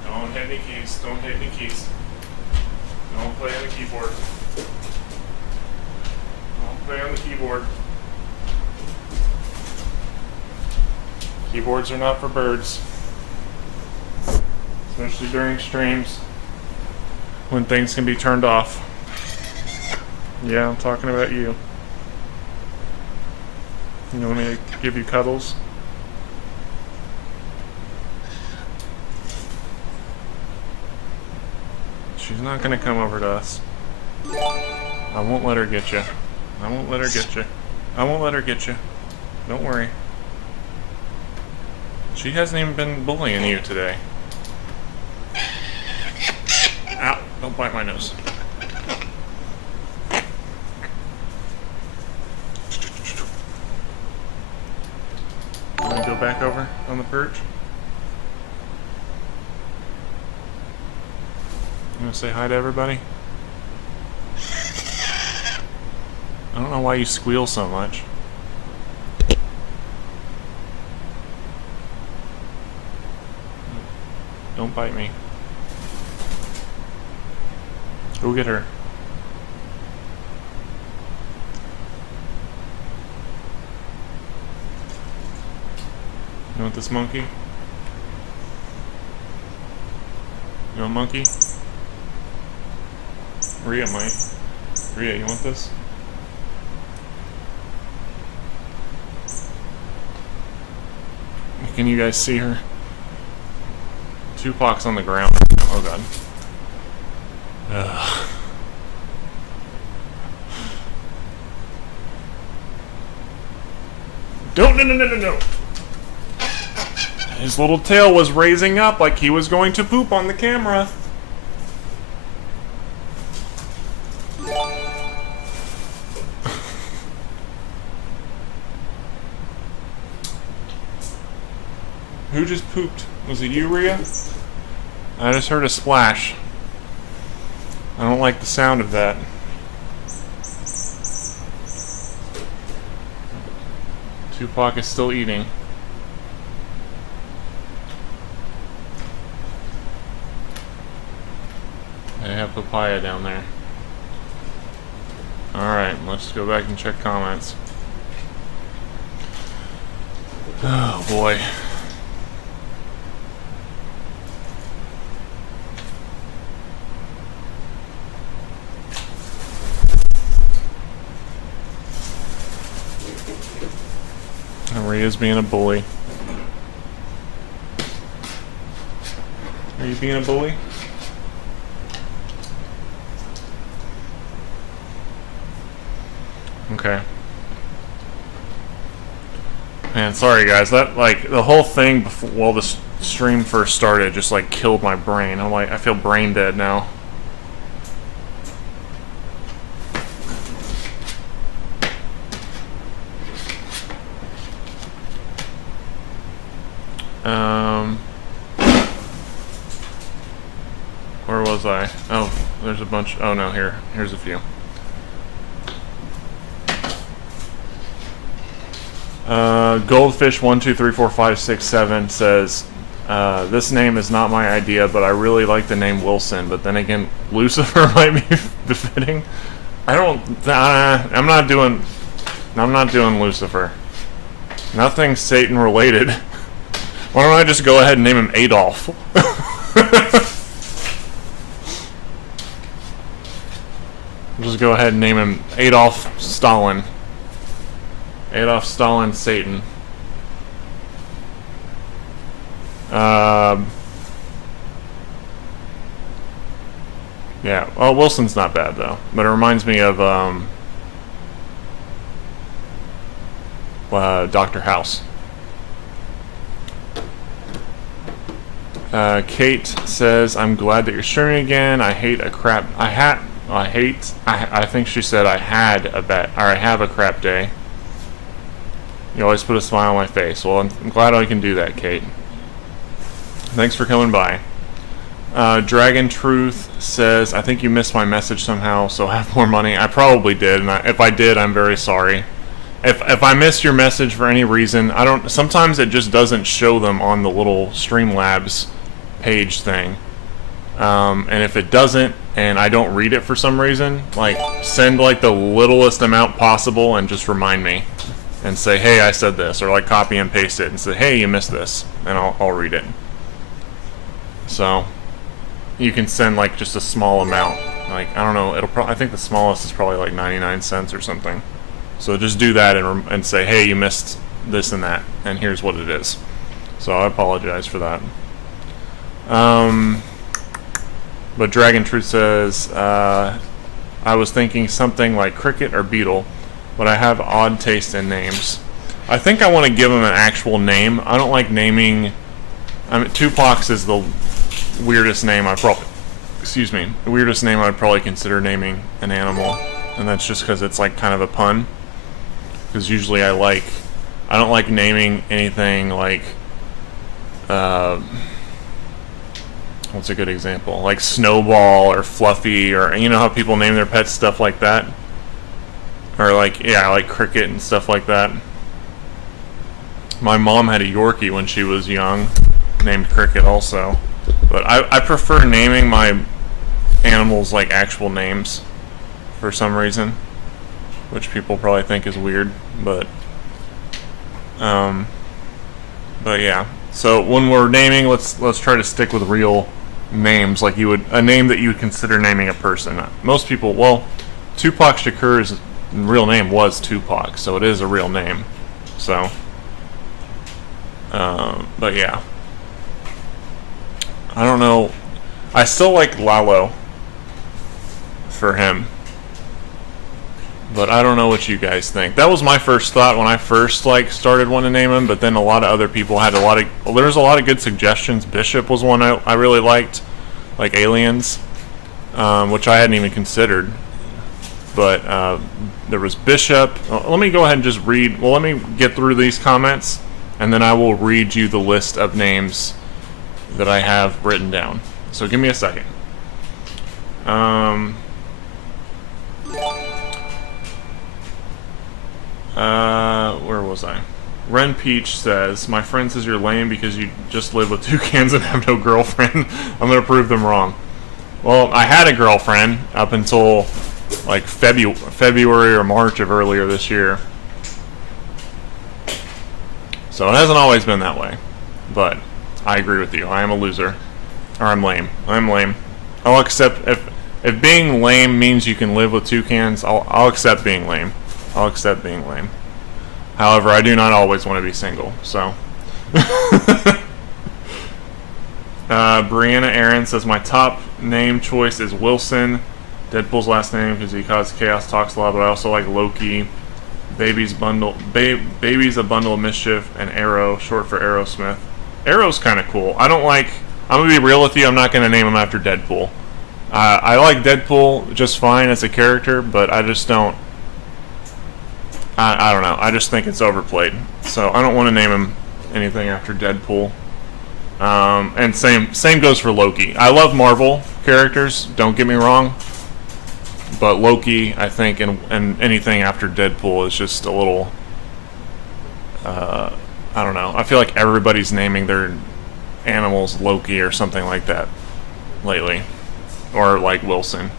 Don't hit any keys. Don't hit any keys. Don't play on the keyboard. Don't play on the keyboard. Keyboards are not for birds. Especially during streams when things can be turned off. Yeah, I'm talking about you. You want me to give you cuddles? She's not gonna come over to us. I won't let her get you. I won't let her get you. I won't let her get you. Don't worry. She hasn't even been bullying you today. Ow, don't bite my nose. Want to go back over on the perch? You want to say hi to everybody? I don't know why you squeal so much. Don't bite me. Go get her. You want this monkey? You want monkey? Rhea might. Rhea, you want this? Can you guys see her? Tupac's on the ground. Oh God. Ugh. Don't, no. His little tail was raising up like he was going to poop on the camera. Who just pooped? Was it you, Rhea? I just heard a splash. I don't like the sound of that. Tupac is still eating. They have papaya down there. Alright, let's go back and check comments. Oh boy. he is being a bully. Are you being a bully? Okay. Man, sorry guys. That, like, the whole thing before, while the stream first started just, like, killed my brain. I'm like, I feel brain dead now. Where was I? Oh, there's a bunch. Oh no, here's a few. Goldfish 1234567 says, this name is not my idea, but I really like the name Wilson. But then again, Lucifer might be befitting. I'm not doing Lucifer. Nothing Satan related. Why don't I just go ahead and name him Adolf? Just go ahead and name him Adolf Stalin. Adolf Stalin Satan. Yeah, well, Wilson's not bad though, but it reminds me of Dr. House. Kate says, I'm glad that you're streaming again. I think she said I have a crap day. You always put a smile on my face. Well, I'm glad I can do that, Kate. Thanks for coming by. Dragon Truth says, I think you missed my message somehow, so have more money. I probably did, and if I did, I'm very sorry. If I missed your message for any reason, sometimes it just doesn't show them on the little Streamlabs page thing. And if it doesn't, and I don't read it for some reason, like, send like the littlest amount possible and just remind me. And say, hey, I said this, or like copy and paste it and say, hey, you missed this, and I'll read it. So you can send like just a small amount, like, I don't know, I think the smallest is probably like 99 cents or something. So just do that and say, hey, you missed this and that, and here's what it is. So I apologize for that. But Dragon Truth says, I was thinking something like cricket or beetle, but I have odd taste in names. I think I want to give him an actual name. I don't like naming. Tupac is the weirdest name the weirdest name I'd probably consider naming an animal, and that's just because it's like kind of a pun. Because usually I don't like naming anything like, what's a good example? Like Snowball or Fluffy, or you know how people name their pets stuff like that? Or like, yeah, like Cricket and stuff like that. My mom had a Yorkie when she was young, named Cricket also. But I prefer naming my animals like actual names for some reason, which people probably think is weird, but yeah. So when we're naming, let's try to stick with real names, like a name that you would consider naming a person. Most people, well, Tupac Shakur's real name was Tupac, so it is a real name. So, but yeah. I don't know. I still like Lalo for him, but I don't know what you guys think. That was my first thought when I first started wanting to name him, but then a lot of other people had there was a lot of good suggestions. Bishop was one I really liked, like Aliens, which I hadn't even considered. But there was Bishop. Let me go ahead and just read. Well, let me get through these comments, and then I will read you the list of names that I have written down. So give me a second. Where was I? Ren Peach says, my friend says you're lame because you just live with toucans and have no girlfriend. I'm going to prove them wrong. Well, I had a girlfriend up until like February or March of earlier this year. So it hasn't always been that way. But I agree with you. I am a loser. Or I'm lame. I'm lame. I'll accept if being lame means you can live with toucans, I'll accept being lame. I'll accept being lame. However, I do not always want to be single, so. Brianna Aaron says, my top name choice is Wilson. Deadpool's last name because he causes chaos, talks a lot, but I also like Loki. Baby's a bundle of mischief, and Arrow, short for Aerosmith. Arrow's kind of cool. I'm gonna be real with you, I'm not gonna name him after Deadpool. I like Deadpool just fine as a character, but I just don't. I don't know. I just think it's overplayed, so I don't want to name him anything after Deadpool. And same goes for Loki. I love Marvel characters. Don't get me wrong, but Loki, I think, and anything after Deadpool is just a little. I don't know. I feel like everybody's naming their animals Loki or something like that lately, or like Wilson,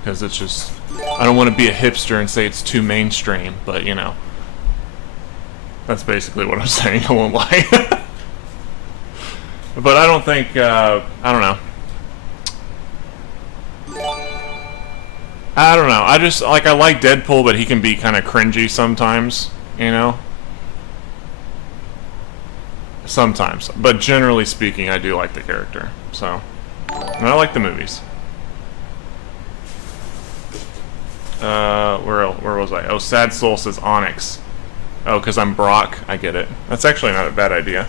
because it's just. I don't want to be a hipster and say it's too mainstream, but you know, that's basically what I'm saying. I won't lie. But I don't think, I don't know. I don't know. I just, like, I like Deadpool, but he can be kind of cringy sometimes, you know? Sometimes. But generally speaking, I do like the character, so. And I like the movies. Where was I? Oh, Sad Soul says Onyx. Oh, because I'm Brock. I get it. That's actually not a bad idea.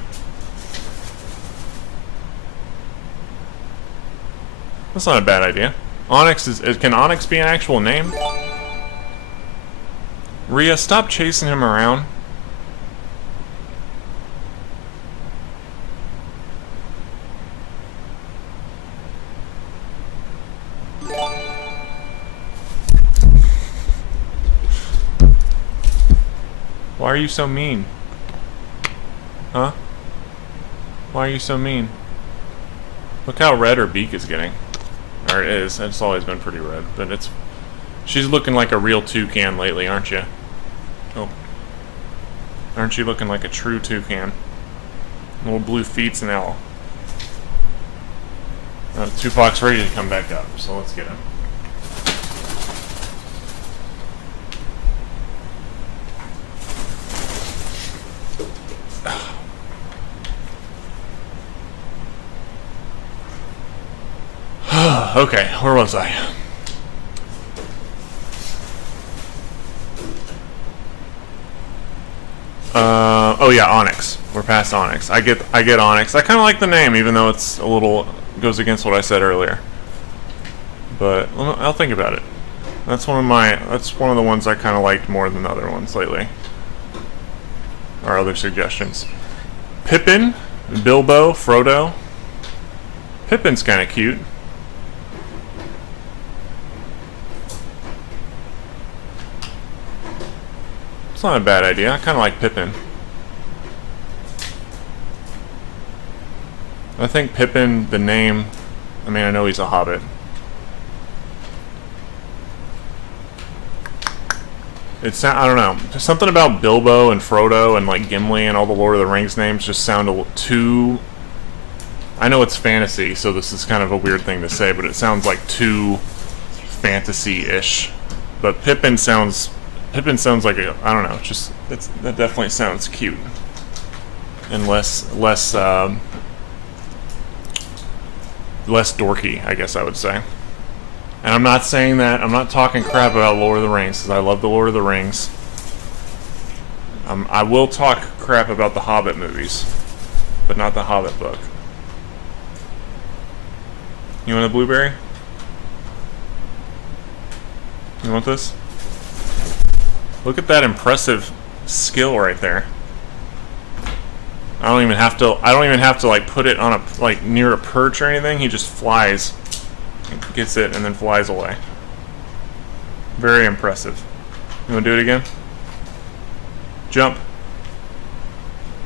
That's not a bad idea. Onyx can Onyx be an actual name? Rhea, stop chasing him around. Why are you so mean? Huh? Why are you so mean? Look how red her beak is getting. Or it is. It's always been pretty red. But it's... She's looking like a real toucan lately, aren't you? Oh. Aren't you looking like a true toucan? Little blue feet's and owl. Tupac's ready to come back up, so let's get him. Okay, where was I? Oh yeah, Onyx. We're past Onyx. I get Onyx. I kind of like the name, even though it's a little goes against what I said earlier. But I'll think about it. That's one of the ones I kind of liked more than the other ones lately. Or other suggestions. Pippin, Bilbo, Frodo. Pippin's kind of cute. It's not a bad idea. I kind of like Pippin. I think Pippin, the name, I mean, I know he's a hobbit. I don't know. There's something about Bilbo and Frodo and like Gimli and all the Lord of the Rings names just sound a little too... I know it's fantasy, so this is kind of a weird thing to say, but it sounds like too fantasy-ish. But Pippin sounds like a, I don't know, that definitely sounds cute. And less dorky, I guess I would say. And I'm not saying that, I'm not talking crap about Lord of the Rings, because I love the Lord of the Rings. I will talk crap about the Hobbit movies, but not the Hobbit book. You want a blueberry? You want this? Look at that impressive skill right there. I don't even have to like put it on a like near a perch or anything. He just flies, gets it, and then flies away. Very impressive. You want to do it again? Jump.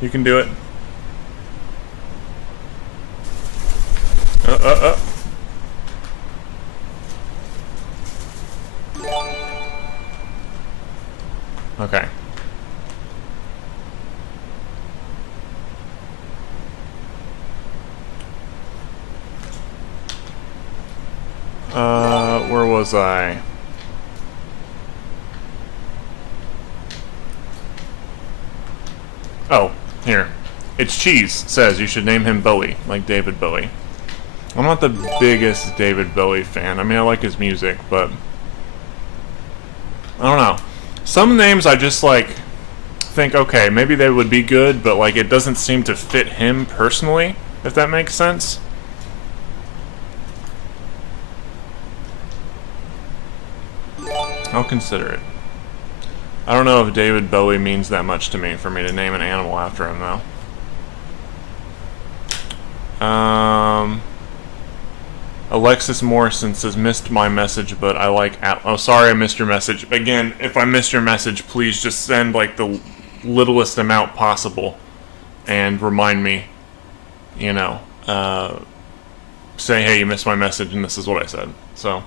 You can do it. Okay. Where was I? Here. It's Cheese says you should name him Bowie, like David Bowie. I'm not the biggest David Bowie fan. I mean, I like his music, but I don't know. Some names I just like think, okay, maybe they would be good, but like it doesn't seem to fit him personally, if that makes sense. I'll consider it. I don't know if David Bowie means that much to me for me to name an animal after him, though. Alexis Morrison says, missed my message, but I like... Oh, sorry I missed your message. Again, if I missed your message, please just send, like, the littlest amount possible and remind me, you know, say, hey, you missed my message, and this is what I said. So,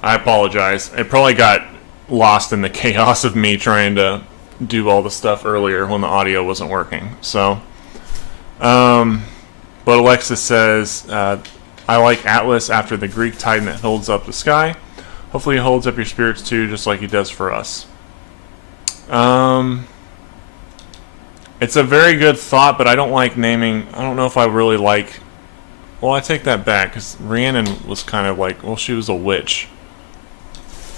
I apologize. It probably got lost in the chaos of me trying to do all the stuff earlier when the audio wasn't working. So, but Alexis says, I like Atlas after the Greek titan that holds up the sky. Hopefully he holds up your spirits too, just like he does for us. It's a very good thought, but I don't like naming... I don't know if I really like... Well, I take that back, because Rhiannon was kind of like... Well, she was a witch.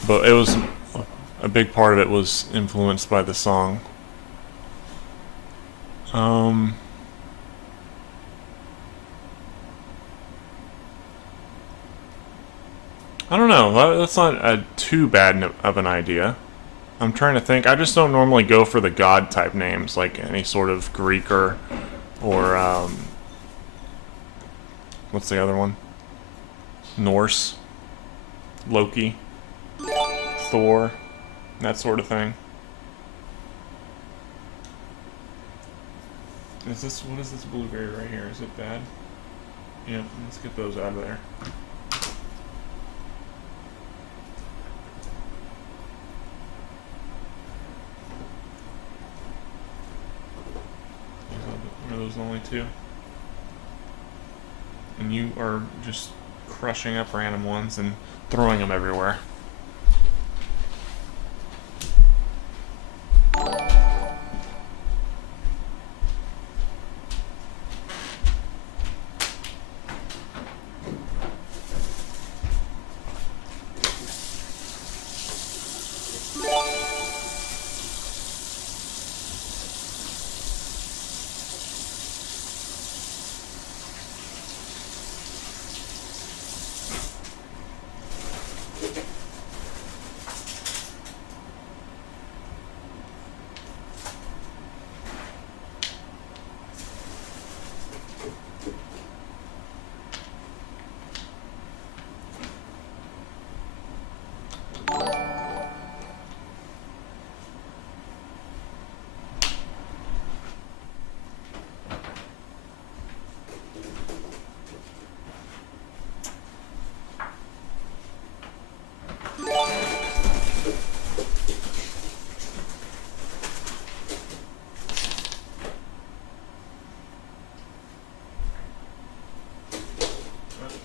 But it was... A big part of it was influenced by the song. I don't know. That's not too bad of an idea. I'm trying to think. I just don't normally go for the god type names, like any sort of Greek or what's the other one? Norse, Loki, Thor, that sort of thing. What is this blueberry right here? Is it bad? Yeah, let's get those out of there. Are those the only two? And you are just crushing up random ones and throwing them everywhere.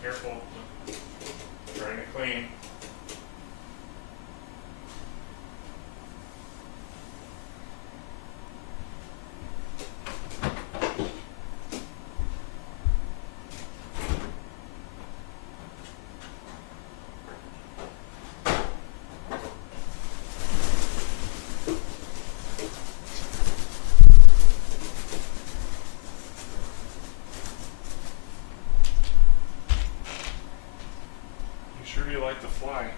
Careful. Trying to clean. Sure do you like to fly?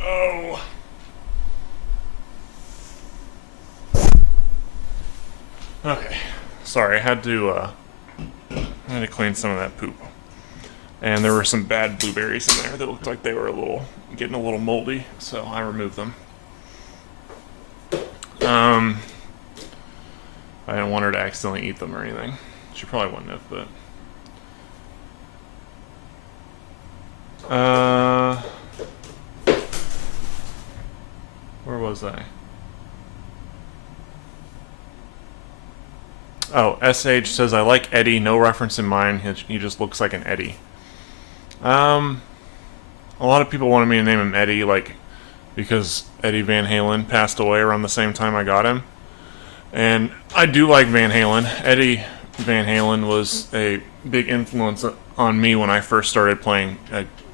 Oh! Okay. Sorry, I had to clean some of that poop. And there were some bad blueberries in there that looked like they were getting a little moldy, so I removed them. I didn't want her to accidentally eat them or anything. She probably wouldn't have, but... where was I? Oh, SH says, I like Eddie, no reference in mine, he just looks like an Eddie. A lot of people wanted me to name him Eddie, like, because Eddie Van Halen passed away around the same time I got him. And I do like Van Halen. Eddie Van Halen was a big influence on me when I first started playing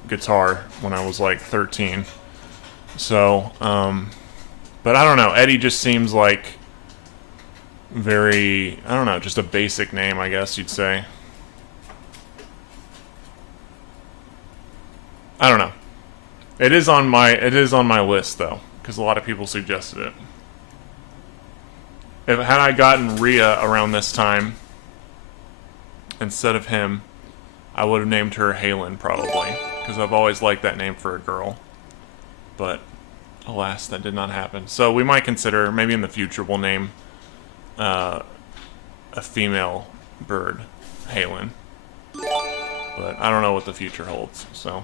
guitar when I was like 13. So, but I don't know. Eddie just seems like very, I don't know, just a basic name, I guess you'd say. I don't know. It is on my list though, because a lot of people suggested it. Had I gotten Rhea around this time instead of him, I would have named her Halen probably, because I've always liked that name for a girl. But alas, that did not happen. So we might consider, maybe in the future, we'll name a female bird Halen. But I don't know what the future holds, so.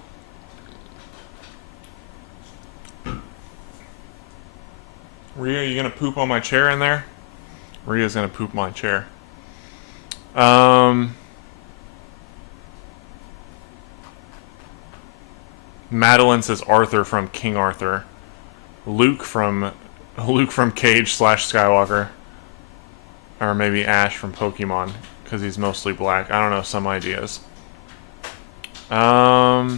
Rhea, you gonna poop on my chair in there? Rhea's gonna poop my chair. Madeline says Arthur from King Arthur. Luke from Cage/Skywalker. Or maybe Ash from Pokemon, because he's mostly black. I don't know, some ideas. I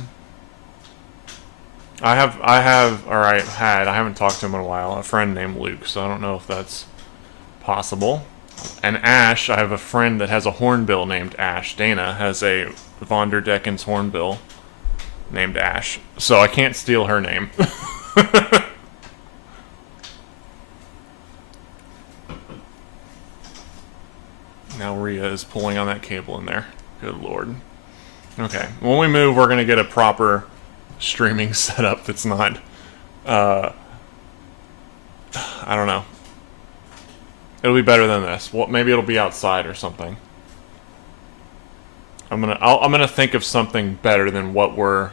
haven't talked to him in a while, a friend named Luke, so I don't know if that's possible. And Ash, I have a friend that has a hornbill named Ash. Dana has a Von der Decken's hornbill named Ash, so I can't steal her name. Now Rhea is pulling on that cable in there. Good lord. Okay, when we move, we're going to get a proper streaming setup that's not, I don't know. It'll be better than this. Well, maybe it'll be outside or something. I'm gonna think of something better than what we're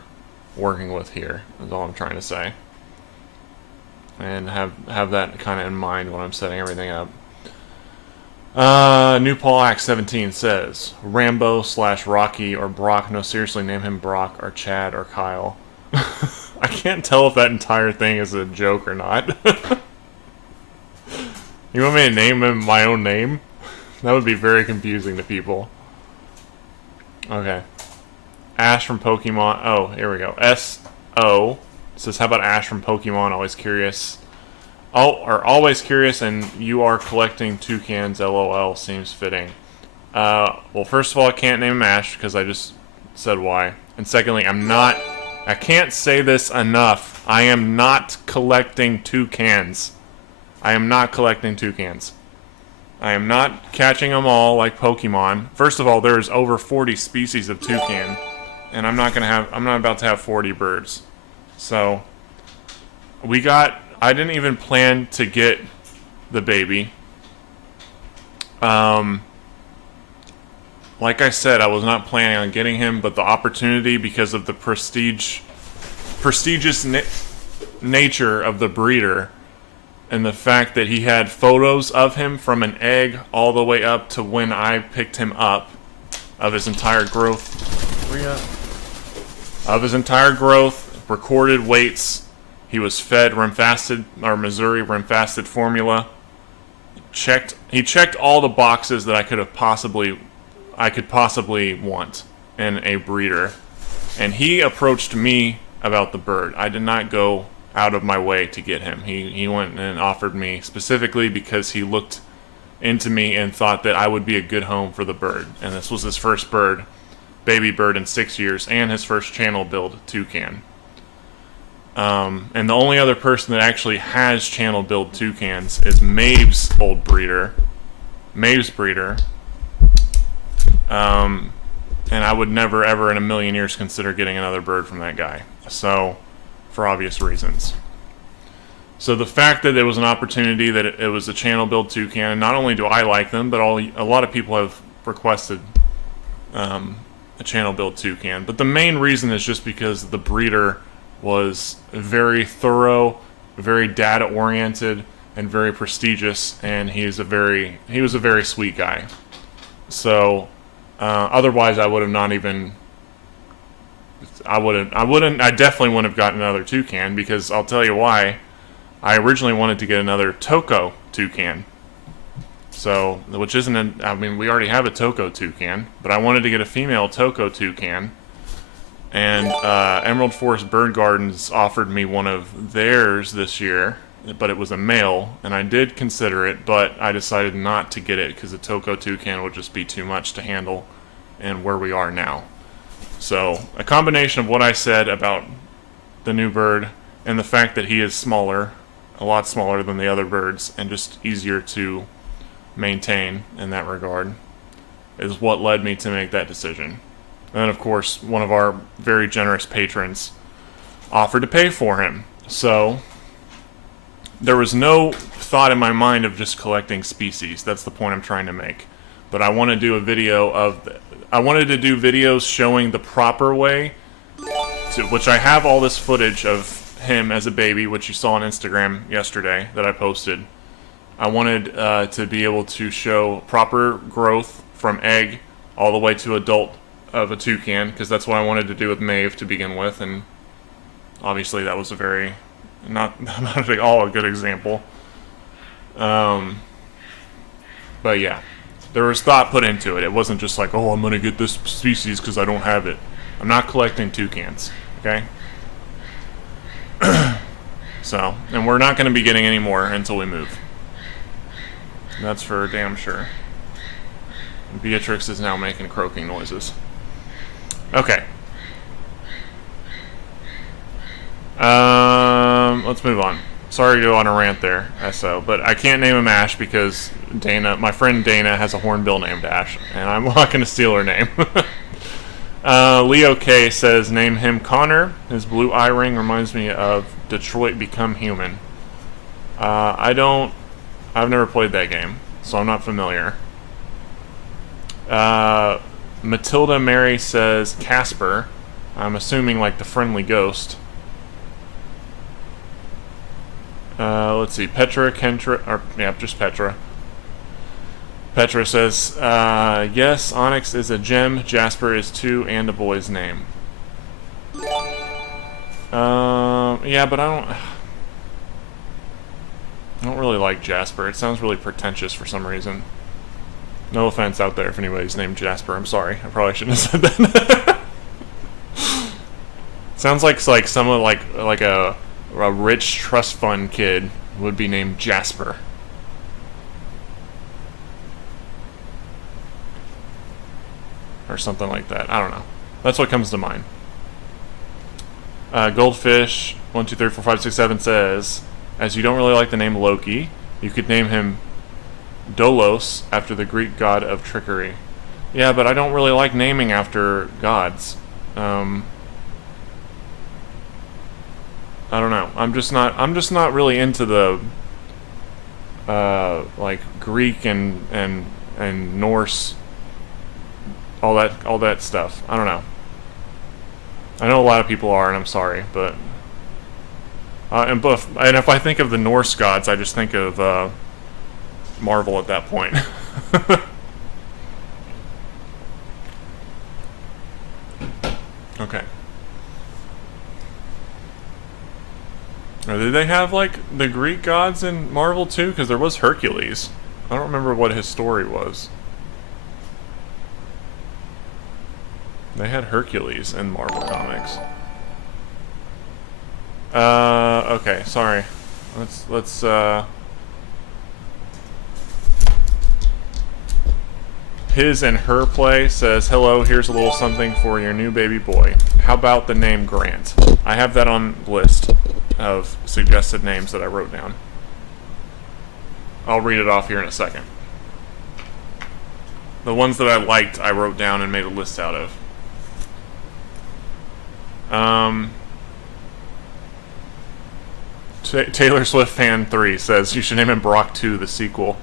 working with here, is all I'm trying to say. And have that kind of in mind when I'm setting everything up. New Paul Act 17 says Rambo/Rocky or Brock. No, seriously, name him Brock or Chad or Kyle. I can't tell if that entire thing is a joke or not. You want me to name him my own name? That would be very confusing to people. Okay. Ash from Pokemon. Oh, here we go. S.O. says, how about Ash from Pokemon? Always curious. Always curious, and you are collecting toucans. LOL. Seems fitting. Well, first of all, I can't name him Ash because I just said why. And secondly, I can't say this enough. I am not collecting toucans. I am not collecting toucans. I am not catching them all like Pokemon. First of all, there's over 40 species of toucan, and I'm not about to have 40 birds. So, I didn't even plan to get the baby. Like I said, I was not planning on getting him, but the opportunity, because of the prestigious nature of the breeder, and the fact that he had photos of him from an egg all the way up to when I picked him up, of his entire growth, recorded weights. He was fed Rimfastid, or Missouri Rimfastid formula. He checked all the boxes that I could possibly want in a breeder, and he approached me about the bird. I did not go out of my way to get him. He went and offered me specifically because he looked into me and thought that I would be a good home for the bird. And this was his first baby bird in 6 years, and his first channel build toucan. And the only other person that actually has channel build toucans is Maeve's old breeder. Maeve's breeder. And I would never ever in a million years consider getting another bird from that guy. So, for obvious reasons. So the fact that there was an opportunity that it was a channel build toucan, and not only do I like them, but a lot of people have requested a channel build toucan. But the main reason is just because the breeder was very thorough, very data oriented, and very prestigious, and he was a very sweet guy. So otherwise I would have not even I definitely wouldn't have gotten another toucan, because I'll tell you why. I originally wanted to get another Toco toucan. So, which isn't I mean, we already have a Toco toucan, but I wanted to get a female Toco toucan. And Emerald Forest Bird Gardens offered me one of theirs this year, but it was a male, and I did consider it, but I decided not to get it because a Toco toucan would just be too much to handle and where we are now. So, a combination of what I said about the new bird and the fact that he is smaller, a lot smaller than the other birds, and just easier to maintain in that regard, is what led me to make that decision. And then, of course, one of our very generous patrons offered to pay for him. So, there was no thought in my mind of just collecting species. That's the point I'm trying to make. But I want to do a video of... I wanted to do videos showing the proper way, which I have all this footage of him as a baby, which you saw on Instagram yesterday that I posted. I wanted to be able to show proper growth from egg all the way to adult of a toucan, because that's what I wanted to do with Maeve to begin with, and obviously that was a very not at all a good example. But yeah, there was thought put into it. It wasn't just like, oh, I'm gonna get this species because I don't have it. I'm not collecting toucans, okay? So, and we're not going to be getting any more until we move. That's for damn sure. Beatrix is now making croaking noises. Okay. Let's move on. Sorry to go on a rant there, SO, but I can't name him Ash because Dana, my friend Dana, has a hornbill named Ash, and I'm not going to steal her name. Leo K says, name him Connor. His blue eye ring reminds me of Detroit Become Human. I've never played that game, so I'm not familiar. Matilda Mary says Casper. I'm assuming like the friendly ghost. Let's see, Petra, Kendra, or yeah, just Petra. Petra says, yes, Onyx is a gem, Jasper is too, and a boy's name. Yeah, but I don't really like Jasper. It sounds really pretentious for some reason. No offense out there if anybody's named Jasper. I'm sorry. I probably shouldn't have said that. Sounds like someone like a rich trust fund kid would be named Jasper. Or something like that. I don't know. That's what comes to mind. Goldfish 1 2 3 4 5 6 7 says, as you don't really like the name Loki, you could name him Dolos after the Greek god of trickery. Yeah, but I don't really like naming after gods. I don't know. I'm just not really into the like Greek and Norse, all that stuff. I don't know. I know a lot of people are, and I'm sorry, but and if I think of the Norse gods, I just think of Marvel at that point. Okay. Or did they have like the Greek gods in Marvel too? Because there was Hercules. I don't remember what his story was. They had Hercules in Marvel Comics. Okay, sorry. Let's His and Her Play says, hello, here's a little something for your new baby boy. How about the name Grant? I have that on list of suggested names that I wrote down. I'll read it off here in a second. The ones that I liked, I wrote down and made a list out of. Taylor Swift Fan 3 says you should name him Brock 2, the sequel.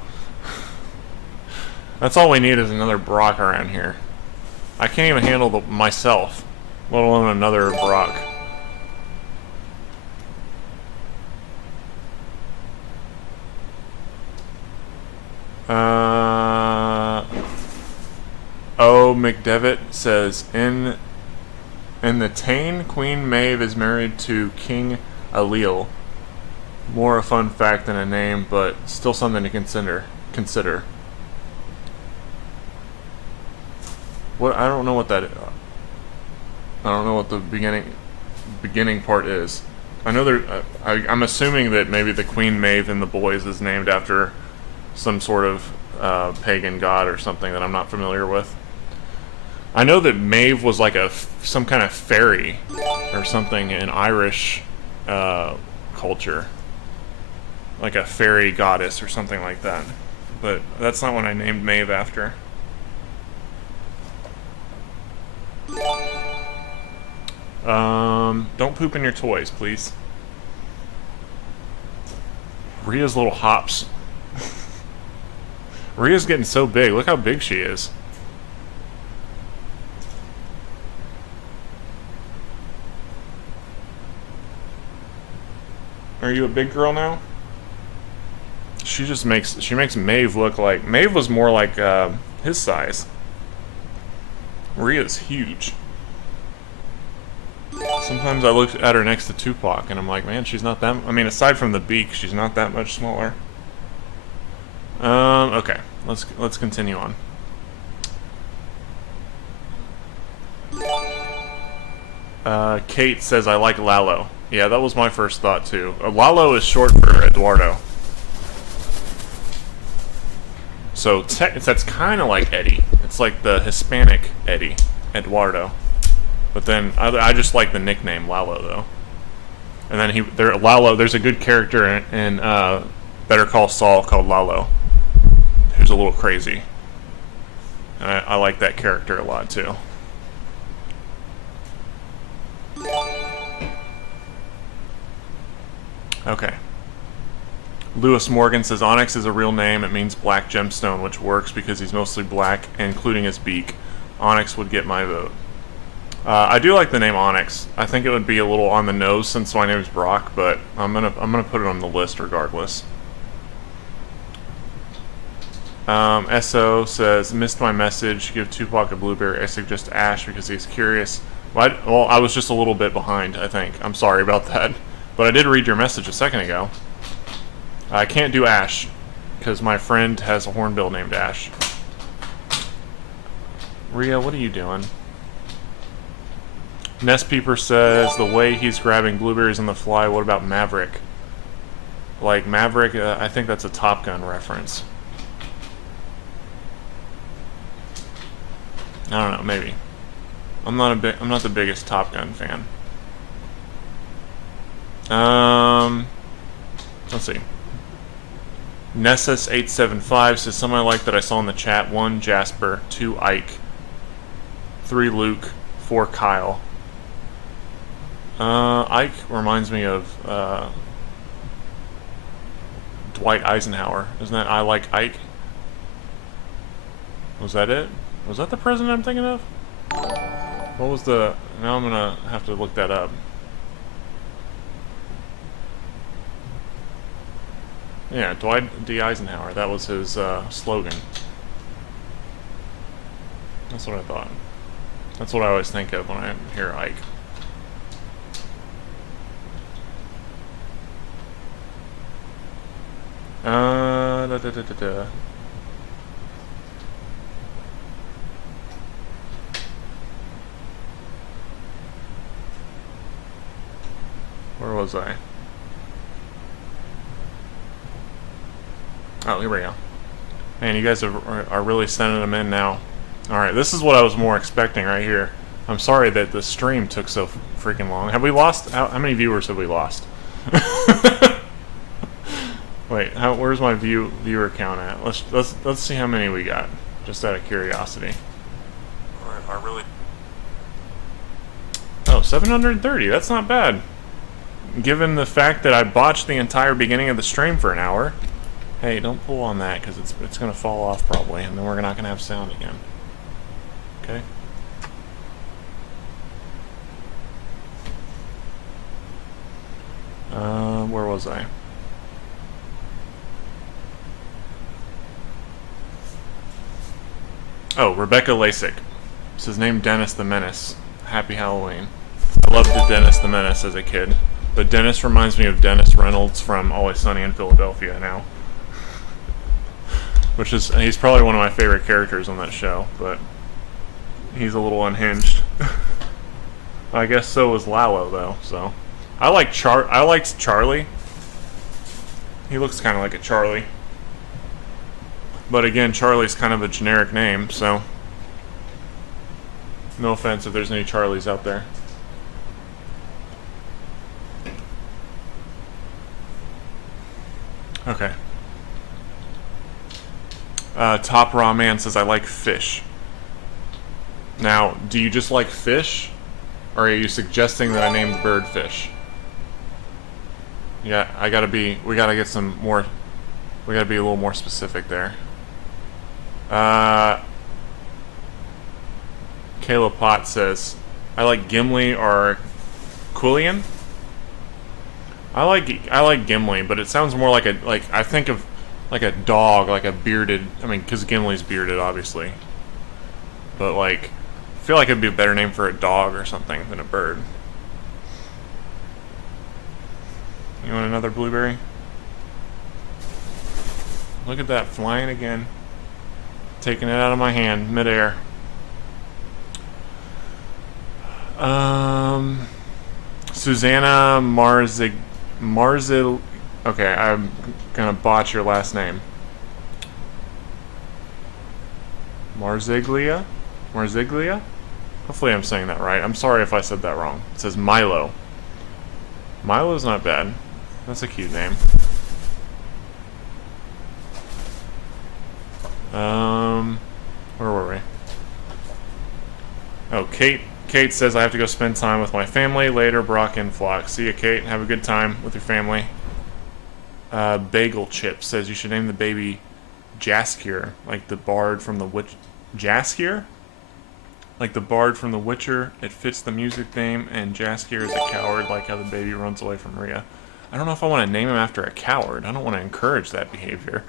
That's all we need is another Brock around here. I can't even handle myself, let alone another Brock. Oh, McDevitt says In the Tane, Queen Maeve is married to King Alil. More a fun fact than a name, but still something to consider. What? I don't know what that. I don't know what the beginning part is. I know there. I'm assuming that maybe the Queen Maeve in the Boys is named after some sort of pagan god or something that I'm not familiar with. I know that Maeve was like some kind of fairy or something in Irish culture, like a fairy goddess or something like that. But that's not what I named Maeve after. Don't poop in your toys, please. Rhea's little hops. Rhea's getting so big. Look how big she is. Are you a big girl now? She makes Maeve look like... Maeve was more like his size. Rhea's huge. Sometimes I look at her next to Tupac and I'm like, man, she's not that... I mean, aside from the beak, she's not that much smaller. Okay. Let's continue on. Kate says, I like Lalo. Yeah, that was my first thought, too. Lalo is short for Eduardo. So, that's kind of like Eddie. It's like the Hispanic Eddie, Eduardo. But then, I just like the nickname Lalo, though. And then Lalo, there's a good character in Better Call Saul called Lalo, who's a little crazy. And I like that character a lot, too. Okay. Lewis Morgan says, Onyx is a real name. It means black gemstone, which works because he's mostly black, including his beak. Onyx would get my vote. I do like the name Onyx. I think it would be a little on the nose since my name is Brock, but I'm gonna put it on the list regardless. SO says, missed my message. Give Tupac a blueberry. I suggest Ash because he's curious. Well, I was just a little bit behind, I think. I'm sorry about that. But I did read your message a second ago. I can't do Ash because my friend has a hornbill named Ash. Rhea, what are you doing? Nest Peeper says, the way he's grabbing blueberries on the fly, what about Maverick? Like Maverick, I think that's a Top Gun reference. I don't know, maybe. I'm not the biggest Top Gun fan. Let's see. Nessus875 says, some I like that I saw in the chat. 1, Jasper. 2, Ike. 3, Luke. 4, Kyle. Ike reminds me of, Dwight Eisenhower. Isn't that I Like Ike? Was that it? Was that the president I'm thinking of? What was the... Now I'm gonna have to look that up. Yeah, Dwight D. Eisenhower. That was his slogan. That's what I thought. That's what I always think of when I hear Ike. Where was I? Oh, here we go. Man, you guys are really sending them in now. Alright, this is what I was more expecting right here. I'm sorry that the stream took so freaking long. Have we lost... How many viewers have we lost? Wait, where's my viewer count at? Let's see how many we got, just out of curiosity. Are really... Oh, 730. That's not bad. Given the fact that I botched the entire beginning of the stream for an hour. Hey, don't pull on that because it's gonna fall off probably, and then we're not gonna have sound again. Okay. Where was I? Oh, Rebecca Lasik. It's his name, Dennis the Menace. Happy Halloween. I loved Dennis the Menace as a kid. But Dennis reminds me of Dennis Reynolds from Always Sunny in Philadelphia now. He's probably one of my favorite characters on that show, but he's a little unhinged. I guess so was Lalo though, so. I liked Charlie. He looks kind of like a Charlie. But again, Charlie's kind of a generic name, so. No offense if there's any Charlies out there. Okay. Top Raw Man says, I like fish. Now, do you just like fish? Or are you suggesting that I name the bird fish? Yeah, we gotta get some more, we gotta be a little more specific there. Kayla Potts says, I like Gimli or Quillian. I like Gimli, but it sounds more like I think of like a dog, like a bearded, I mean, because Gimli's bearded, obviously. But like, I feel like it'd be a better name for a dog or something than a bird. You want another blueberry? Look at that, flying again. Taking it out of my hand, midair. Susanna Marzil. Okay, I'm gonna botch your last name. Marziglia? Hopefully I'm saying that right. I'm sorry if I said that wrong. It says Milo. Milo's not bad. That's a cute name. Where were we? Oh, Kate says I have to go spend time with my family later. Brock and Flock. See ya, Kate. Have a good time with your family. Bagel Chip says you should name the baby Jaskier, like the bard from the Witch. Jaskier? Like the bard from The Witcher. It fits the music theme, and Jaskier is a coward, like how the baby runs away from Rhea. I don't know if I want to name him after a coward. I don't want to encourage that behavior.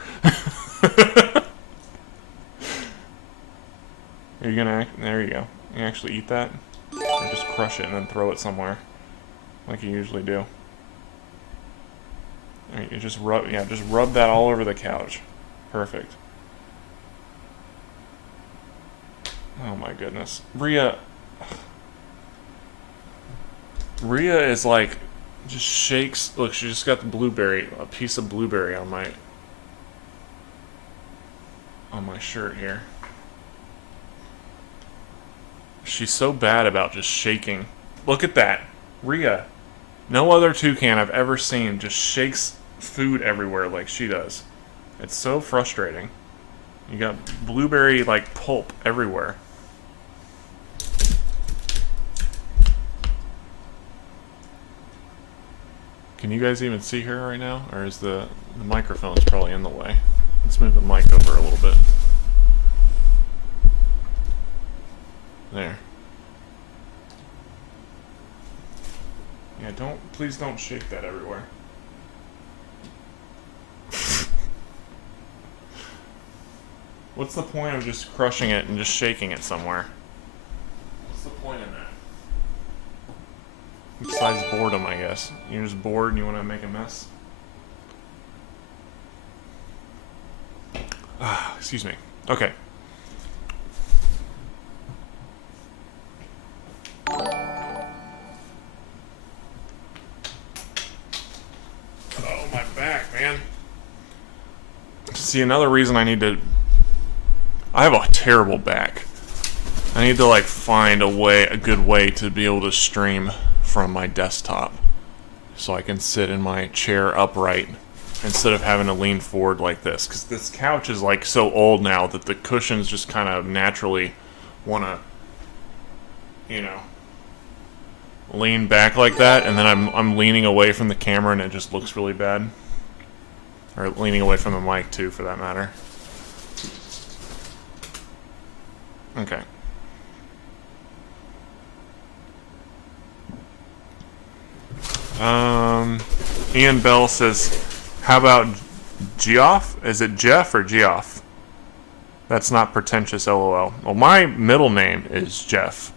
Are you gonna? There you go. You actually eat that, or just crush it and then throw it somewhere, like you usually do. You just rub that all over the couch. Perfect. Oh my goodness. Rhea is like, just shakes. Look, she just got the blueberry, a piece of blueberry on my shirt here. She's so bad about just shaking. Look at that. Rhea. No other toucan I've ever seen just shakes food everywhere like she does. It's so frustrating. You got blueberry like pulp everywhere. Can you guys even see her right now? Or is the microphone's probably in the way? Let's move the mic over a little bit. There. Yeah, please don't shake that everywhere. What's the point of just crushing it and just shaking it somewhere? What's the point in that? Besides boredom, I guess. You're just bored and you want to make a mess? Excuse me. Okay. Oh, my back, man. See, another reason I have a terrible back. I need to like find a good way to be able to stream from my desktop so I can sit in my chair upright instead of having to lean forward like this, because this couch is like so old now that the cushions just kind of naturally want to, lean back like that, and then I'm leaning away from the camera and it just looks really bad. Or leaning away from the mic too, for that matter. Okay. Ian Bell says, how about Geoff? Is it Jeff or Geoff? That's not pretentious, LOL. Well, my middle name is Jeff.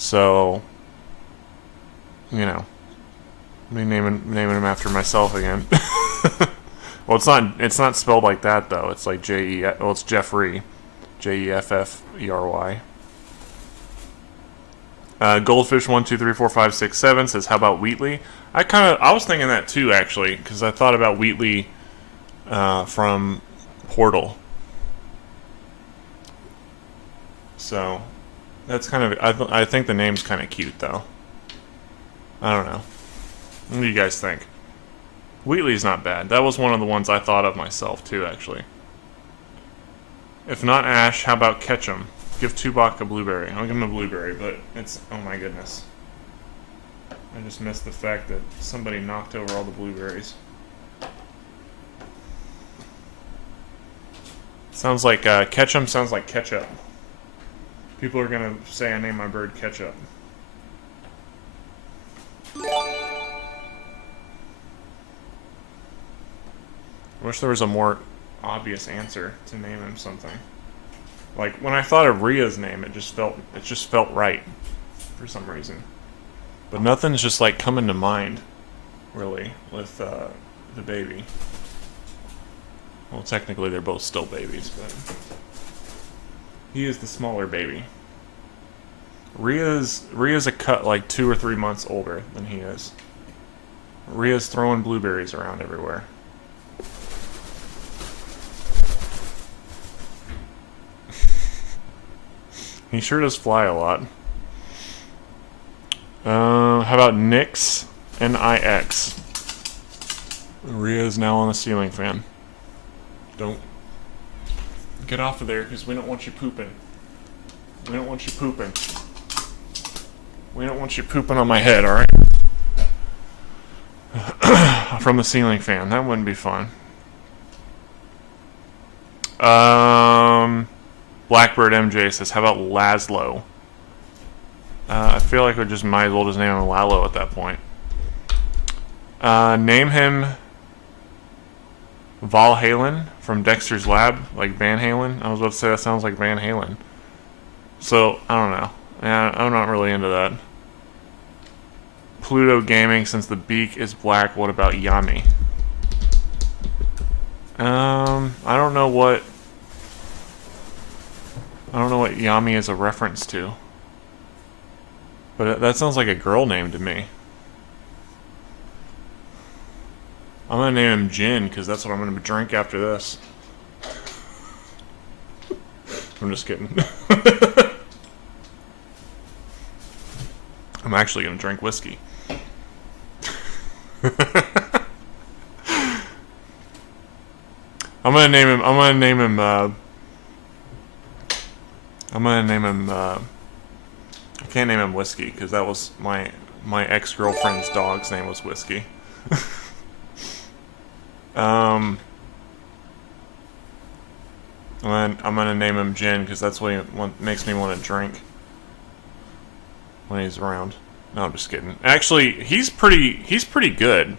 So, you know, me naming him after myself again. Well, it's not spelled like that though. It's like well, it's Jeffrey, Jefffery. Goldfish 1234567 says, "How about Wheatley?" I was thinking that too, actually, because I thought about Wheatley from Portal. So that's kind of I think the name's kind of cute though. I don't know. What do you guys think? Wheatley's not bad. That was one of the ones I thought of myself too, actually. If not Ash, how about Ketchum? Give Tubok a blueberry. I'll give him a blueberry, but it's... Oh my goodness. I just missed the fact that somebody knocked over all the blueberries. Sounds like... Ketchum sounds like ketchup. People are gonna say I named my bird Ketchup. I wish there was a more obvious answer to name him something. Like when I thought of Rhea's name, it just felt right for some reason. But nothing's just like coming to mind, really, with the baby. Well, technically they're both still babies, but he is the smaller baby. Rhea's a cut like 2 or 3 months older than he is. Rhea's throwing blueberries around everywhere. He sure does fly a lot. How about Nix and IX? Rhea is now on the ceiling fan. Don't get off of there, because we don't want you pooping. We don't want you pooping. We don't want you pooping on my head, alright? From the ceiling fan. That wouldn't be fun. Blackbird MJ says, how about Laszlo? I feel like we just might as well just name him Lalo at that point. Name him Valhalen from Dexter's Lab, like Van Halen. I was about to say that sounds like Van Halen. So, I don't know. Yeah, I'm not really into that. Pluto Gaming, since the beak is black, what about Yami? I don't know what Yami is a reference to. But that sounds like a girl name to me. I'm gonna name him Gin, because that's what I'm gonna drink after this. I'm just kidding. I'm actually gonna drink whiskey. I'm gonna name him I can't name him Whiskey, because that was my ex-girlfriend's dog's name was Whiskey. I'm gonna name him Gin, because that's what makes me want to drink when he's around. No, I'm just kidding. Actually, he's pretty good.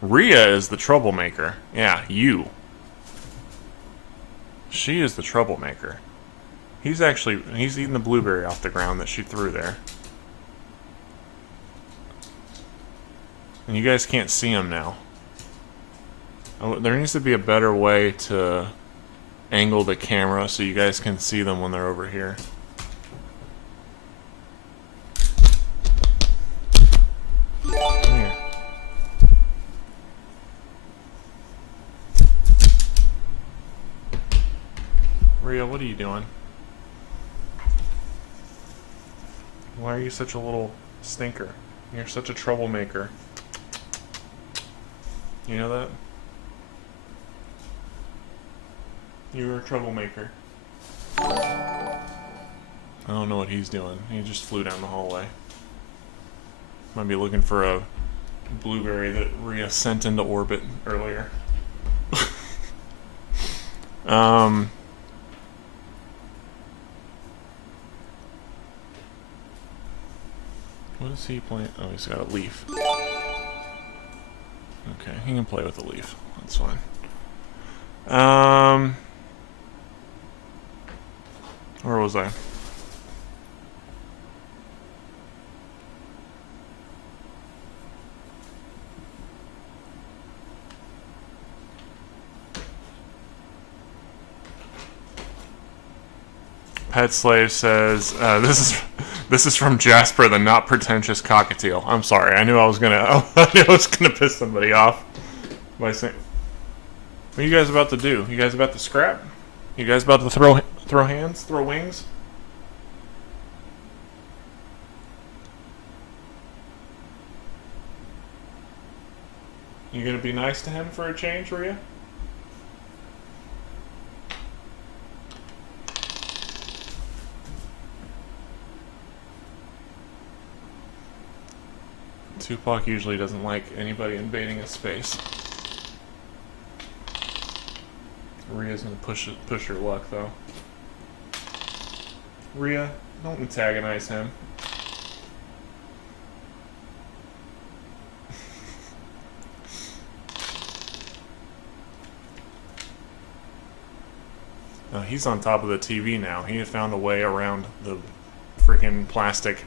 Rhea is the troublemaker. Yeah, you. She is the troublemaker. He's eating the blueberry off the ground that she threw there. And you guys can't see him now. Oh, there needs to be a better way to angle the camera so you guys can see them when they're over here. Come here. Rhea, what are you doing? Why are you such a little stinker? You're such a troublemaker. You know that? You're a troublemaker. I don't know what he's doing. He just flew down the hallway. Might be looking for a blueberry that Rhea sent into orbit earlier. What is he playing? Oh, he's got a leaf. Okay, he can play with a leaf. That's fine. Where was I? Pet Slave says, this is from Jasper, the not pretentious cockatiel. I'm sorry, I knew I was gonna piss somebody off by saying. What are you guys about to do? You guys about to scrap? You guys about to throw hands, throw wings? You gonna be nice to him for a change, Rhea? Tupac usually doesn't like anybody invading his space. Rhea's gonna push her luck though. Rhea, don't antagonize him. He's on top of the TV now. He had found a way around the freaking plastic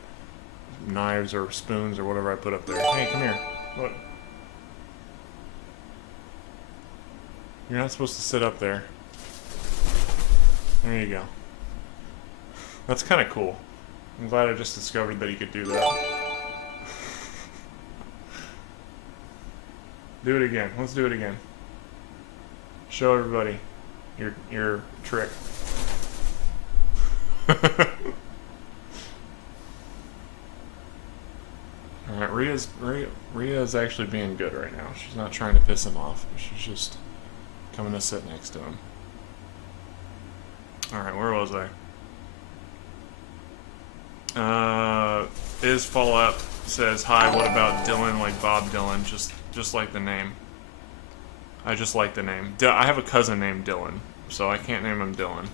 knives or spoons or whatever I put up there. Hey, come here. Look. You're not supposed to sit up there. There you go. That's kind of cool. I'm glad I just discovered that you could do that. Do it again. Let's do it again. Show everybody your trick. Alright, Rhea's actually being good right now. She's not trying to piss him off. She's just coming to sit next to him. Alright, where was I? Is Fallout says, hi, what about Dylan like Bob Dylan? Just like the name. I just like the name. I have a cousin named Dylan, so I can't name him Dylan.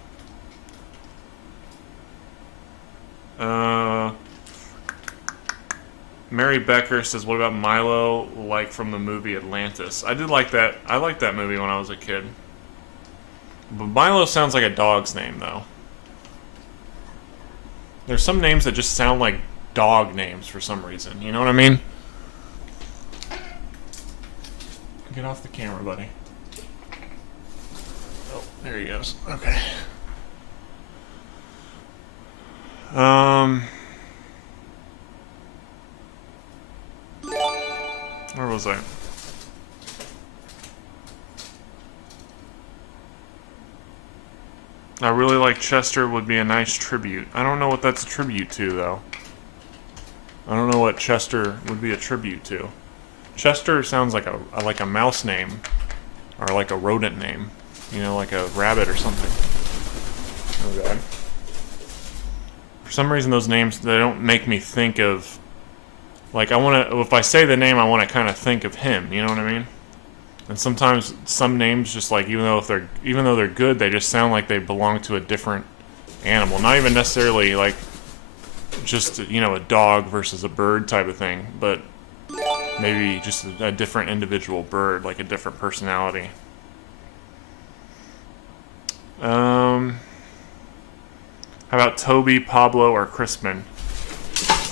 Mary Becker says, what about Milo, like from the movie Atlantis? I did like that. I liked that movie when I was a kid. But Milo sounds like a dog's name, though. There's some names that just sound like dog names for some reason. You know what I mean? Get off the camera, buddy. Oh, there he goes. Okay. Where was I? I really like Chester would be a nice tribute. I don't know what that's a tribute to, though. I don't know what Chester would be a tribute to. Chester sounds like a mouse name, or like a rodent name, you know, like a rabbit or something. Oh god. For some reason, those names, they don't make me think of, like, if I say the name, I want to kind of think of him. You know what I mean? And sometimes some names just like even though they're good, they just sound like they belong to a different animal. Not even necessarily like just, you know, a dog versus a bird type of thing, but maybe just a different individual bird, like a different personality. How about Toby, Pablo, or Crispin?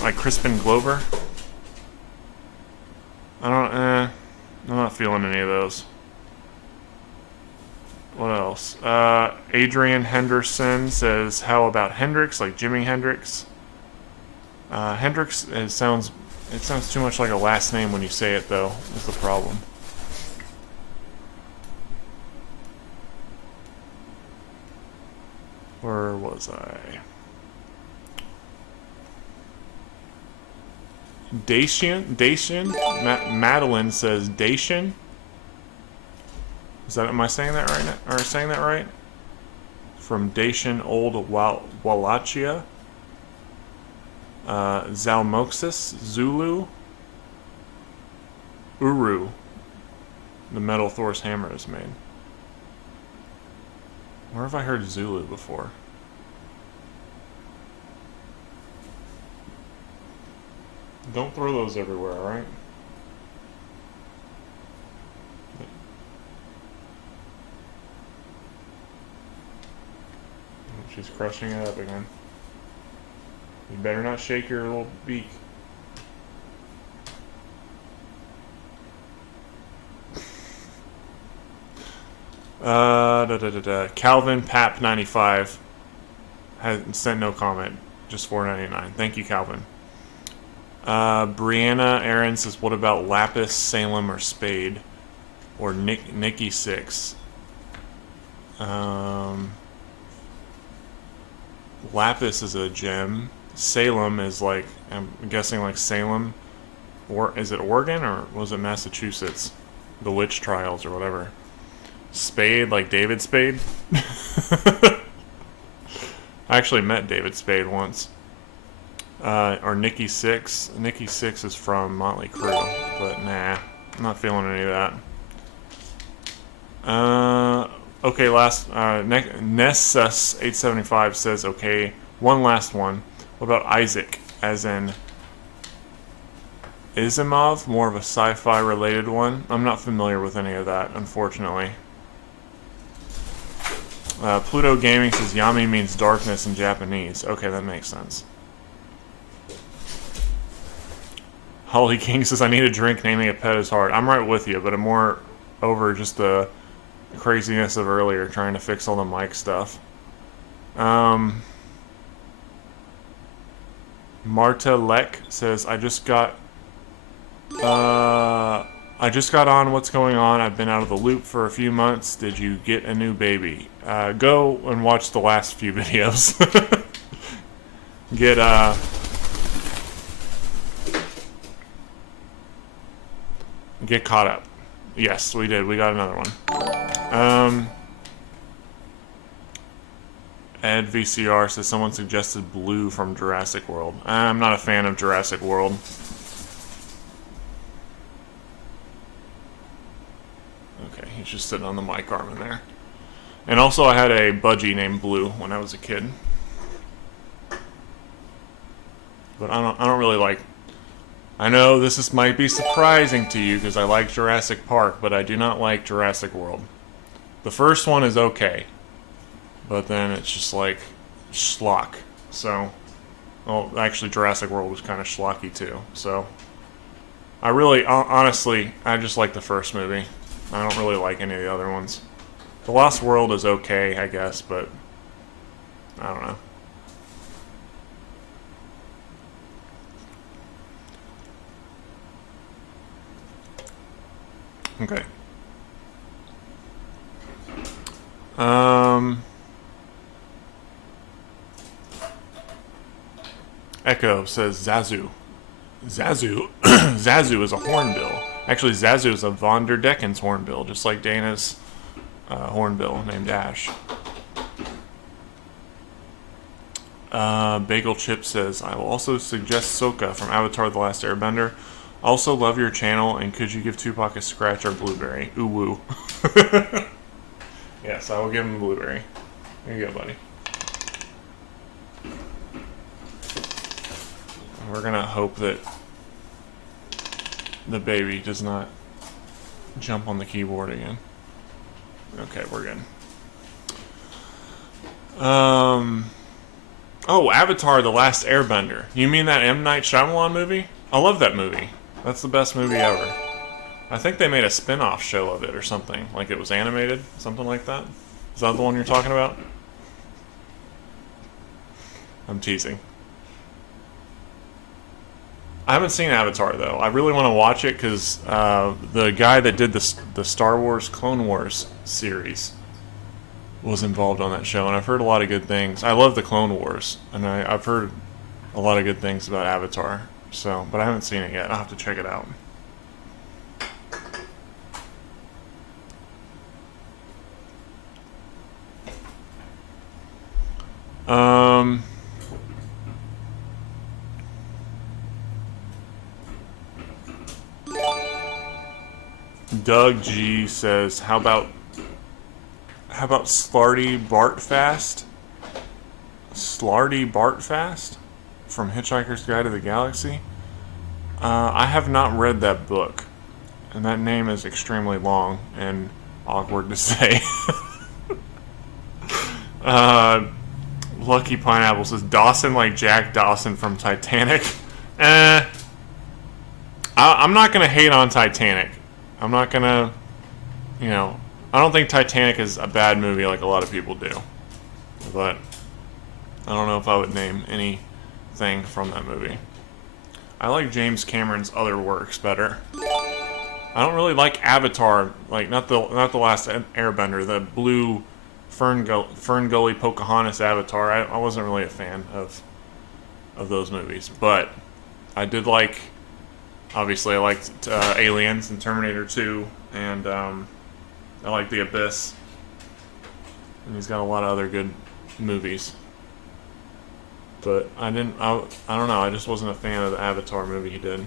Like Crispin Glover? I'm not feeling any of those. What else? Adrian Henderson says, how about Hendrix, like Jimi Hendrix? Hendrix, it sounds too much like a last name when you say it, though, is the problem. Where was I? Dacian? Madeline says Dacian? Am I saying that right now? Or saying that right? From Dacian Old Wallachia. Zalmoxis, Zulu. Uru. The metal Thor's hammer is made. Where have I heard Zulu before? Don't throw those everywhere, alright? She's crushing it up again. You better not shake your little beak. Calvin Pap 95. has sent no comment. Just $4.99. Thank you, Calvin. Brianna Aaron says, what about Lapis, Salem, or Spade? Or Nikki 6? Lapis is a gem. Salem is like, I'm guessing like Salem. Or is it Oregon or was it Massachusetts? The witch trials or whatever. Spade, like David Spade? I actually met David Spade once. Or Nikki 6. Nikki 6 is from Motley Crue, but nah, I'm not feeling any of that. Okay, last, Nessus875 says, okay, one last one. What about Isaac, as in Asimov, more of a sci-fi related one? I'm not familiar with any of that, unfortunately. Pluto Gaming says Yami means darkness in Japanese. Okay, that makes sense. Holly King says, I need a drink, naming a pet is hard. I'm right with you, but I'm more over just the craziness of earlier, trying to fix all the mic stuff. Marta Leck says, I just got on What's Going On. I've been out of the loop for a few months. Did you get a new baby? Go and watch the last few videos. Get caught up. Yes, we did. We got another one. Ed VCR says someone suggested Blue from Jurassic World. I'm not a fan of Jurassic World. Okay, he's just sitting on the mic arm in there. And also I had a budgie named Blue when I was a kid. But I don't really like... I know this might be surprising to you because I like Jurassic Park, but I do not like Jurassic World. The first one is okay, but then it's just like schlock. So, well, actually Jurassic World was kind of schlocky too. So, I really, honestly, I just like the first movie. I don't really like any of the other ones. The Lost World is okay, I guess, but I don't know. Okay. Echo says Zazu. Zazu is a hornbill. Actually, Zazu is a von der Decken's hornbill, just like Dana's hornbill named Ash. Bagel Chip says, I will also suggest Sokka from Avatar: The Last Airbender. Also love your channel, and could you give Tupac a scratch or blueberry? Ooh woo. Yes, I will give him a blueberry. There you go, buddy. We're gonna hope that the baby does not jump on the keyboard again. Okay, we're good. Oh, Avatar: The Last Airbender. You mean that M. Night Shyamalan movie? I love that movie. That's the best movie ever. I think they made a spin-off show of it or something. Like it was animated, something like that. Is that the one you're talking about? I'm teasing. I haven't seen Avatar, though. I really want to watch it because the guy that did the Star Wars Clone Wars series was involved on that show, and I've heard a lot of good things. I love the Clone Wars, and I've heard a lot of good things about Avatar. So, but I haven't seen it yet. I'll have to check it out. Doug G says, how about Slarty Bartfast? Slarty Bartfast from Hitchhiker's Guide to the Galaxy? I have not read that book, and that name is extremely long and awkward to say. Lucky Pineapple says, Dawson like Jack Dawson from Titanic. I'm not going to hate on Titanic. I'm not going to, I don't think Titanic is a bad movie like a lot of people do. But I don't know if I would name anything from that movie. I like James Cameron's other works better. I don't really like Avatar, like not the last Airbender, the blue Fern Gully Pocahontas Avatar. I wasn't really a fan of those movies, but I did like. Obviously, I liked Aliens and Terminator 2, and I like The Abyss. And he's got a lot of other good movies. But I don't know, I just wasn't a fan of the Avatar movie he did.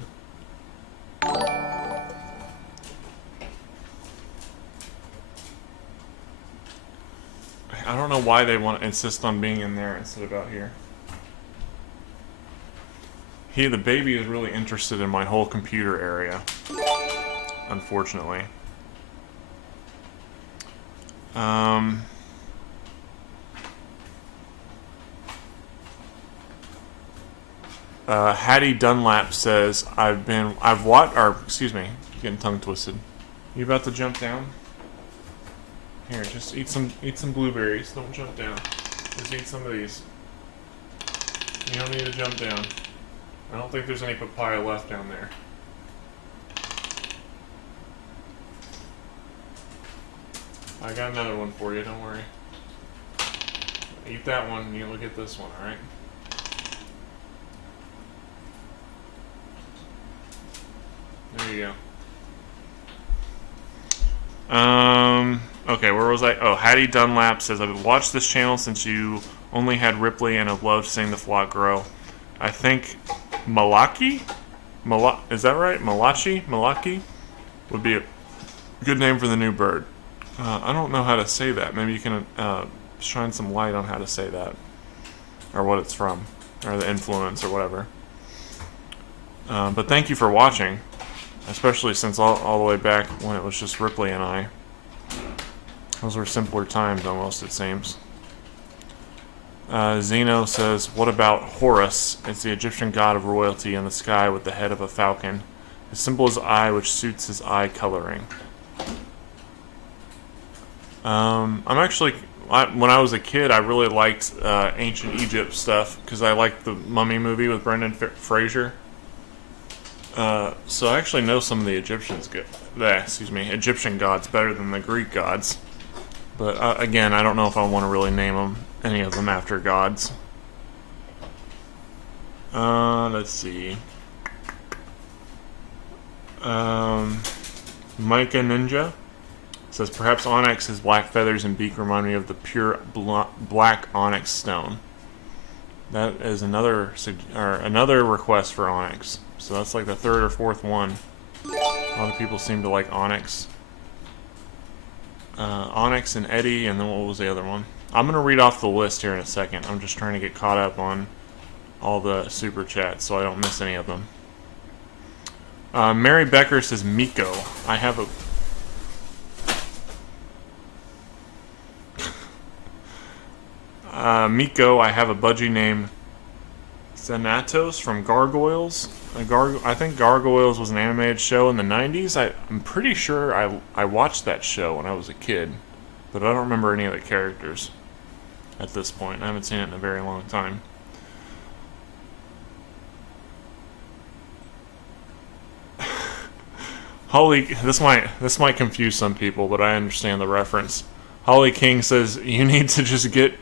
I don't know why they want to insist on being in there instead of out here. The baby is really interested in my whole computer area, unfortunately. Hattie Dunlap says, excuse me, getting tongue twisted. You about to jump down? Here, just eat some blueberries. Don't jump down. Just eat some of these. You don't need to jump down. I don't think there's any papaya left down there. I got another one for you, don't worry. Eat that one and you look at this one, alright? There you go. Okay, where was I? Oh, Hattie Dunlap says, I've watched this channel since you only had Ripley and have loved seeing the flock grow. I think Malaki? Is that right? Malaki? Would be a good name for the new bird. I don't know how to say that. Maybe you can shine some light on how to say that. Or what it's from. Or the influence or whatever. But thank you for watching. Especially since all the way back when it was just Ripley and I. Those were simpler times almost, it seems. Zeno says, what about Horus? It's the Egyptian god of royalty in the sky with the head of a falcon. His symbol is eye, which suits his eye coloring. When I was a kid, I really liked ancient Egypt stuff because I liked the Mummy movie with Brendan Fraser. So I actually know some of the Egyptian gods better than the Greek gods. But again, I don't know if I want to really name any of them after gods. Let's see. Micah Ninja says, perhaps onyx's black feathers and beak remind me of the pure black onyx stone. That is another request for onyx. So that's like the third or fourth one. A lot of people seem to like onyx. Onyx and Eddie, and then what was the other one? I'm going to read off the list here in a second. I'm just trying to get caught up on all the super chats so I don't miss any of them. Mary Becker says, Miko. I have a... Miko, I have a budgie named Thanatos from Gargoyles. I think Gargoyles was an animated show in the 90s. I'm pretty sure I watched that show when I was a kid, but I don't remember any of the characters at this point. I haven't seen it in a very long time. Holly, this might confuse some people, but I understand the reference. Holly King says you need to just get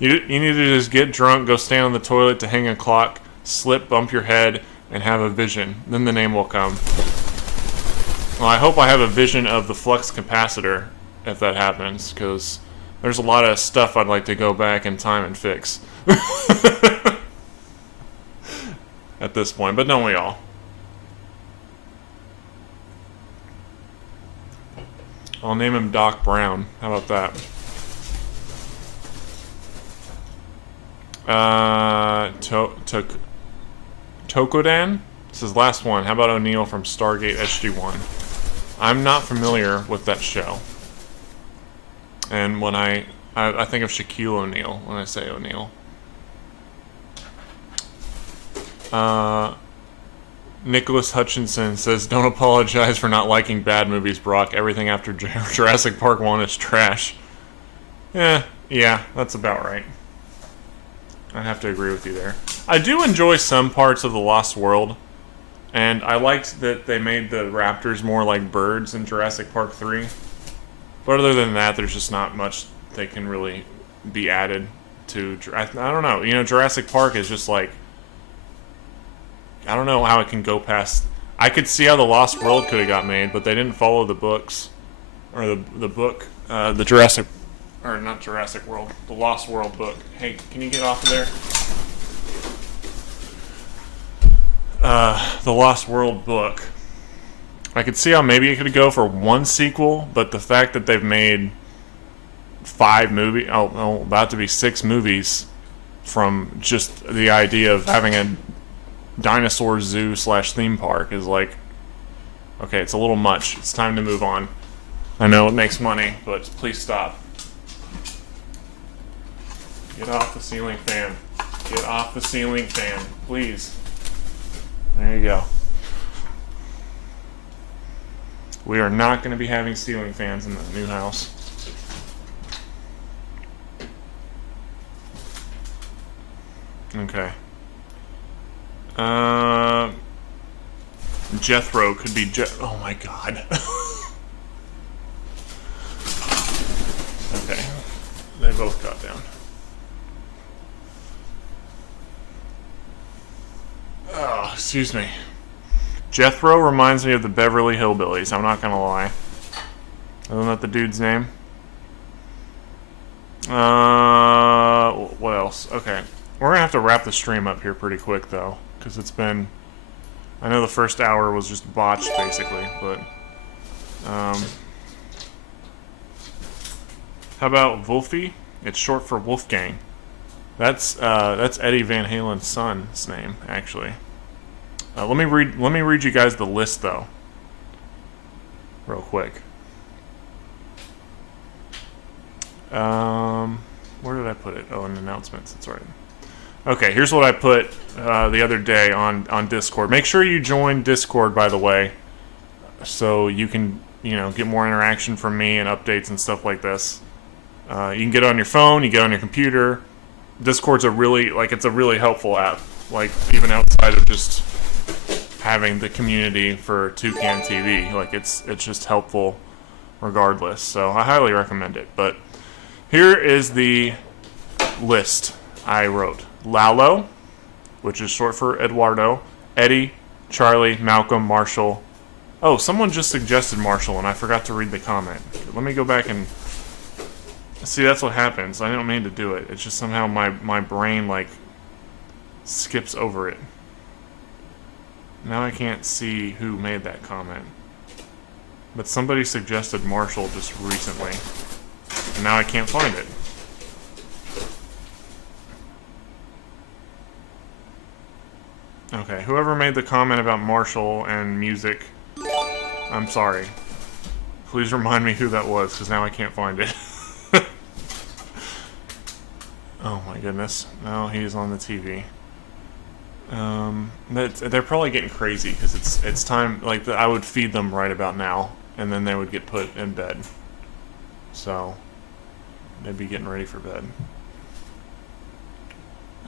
you need to just get drunk, go stand on the toilet to hang a clock, slip, bump your head, and have a vision. Then the name will come. Well, I hope I have a vision of the flux capacitor if that happens, because there's a lot of stuff I'd like to go back in time and fix. At this point, but don't we all? I'll name him Doc Brown. How about that? Tokodan? This is last one. How about O'Neill from Stargate SG-1? I'm not familiar with that show. And when I think of Shaquille O'Neal when I say O'Neill. Nicholas Hutchinson says, don't apologize for not liking bad movies, Brock. Everything after Jurassic Park 1 is trash. Yeah, that's about right. I have to agree with you there. I do enjoy some parts of The Lost World, and I liked that they made the raptors more like birds in Jurassic Park 3. But other than that, there's just not much they can really be added to. I don't know. You know, Jurassic Park is just like, I don't know how it can go past. I could see how The Lost World could have got made, but they didn't follow the books, or the book, the Jurassic, or not Jurassic World, the Lost World book. Hey, can you get off of there? The Lost World book. I could see how maybe it could go for one sequel, but the fact that they've made 5 movies, about to be 6 movies, from just the idea of having a dinosaur zoo / theme park is like, okay, it's a little much. It's time to move on. I know it makes money, but please stop. Get off the ceiling fan. Get off the ceiling fan, please. There you go. We are not going to be having ceiling fans in the new house. Okay. Jethro could be oh my god. Okay. They both got down. Oh, excuse me. Jethro reminds me of the Beverly Hillbillies, I'm not gonna lie. Isn't that the dude's name? What else? Okay. We're gonna have to wrap the stream up here pretty quick, though, because it's been... I know the first hour was just botched, basically, but... How about Wolfie? It's short for Wolfgang. That's Eddie Van Halen's son's name, actually. Let me read you guys the list, though, real quick. Where did I put it? Oh, in announcements. That's right. Okay, here's what I put the other day on Discord. Make sure you join Discord, by the way, so you can get more interaction from me and updates and stuff like this. You can get it on your phone, you get it on your computer. Discord's a really helpful app. Like, even outside of just having the community for Toucan TV, like it's just helpful regardless. So I highly recommend it. But here is the list I wrote. Lalo, which is short for Eduardo, Eddie, Charlie, Malcolm, Marshall. Oh, someone just suggested Marshall, and I forgot to read the comment. Let me go back and... See, that's what happens. I didn't mean to do it. It's just somehow my brain, like, skips over it. Now I can't see who made that comment. But somebody suggested Marshall just recently. And now I can't find it. Okay, whoever made the comment about Marshall and music, I'm sorry. Please remind me who that was, because now I can't find it. Oh my goodness. No, he's on the TV. They're probably getting crazy, because it's time, like, I would feed them right about now, and then they would get put in bed. So, they'd be getting ready for bed.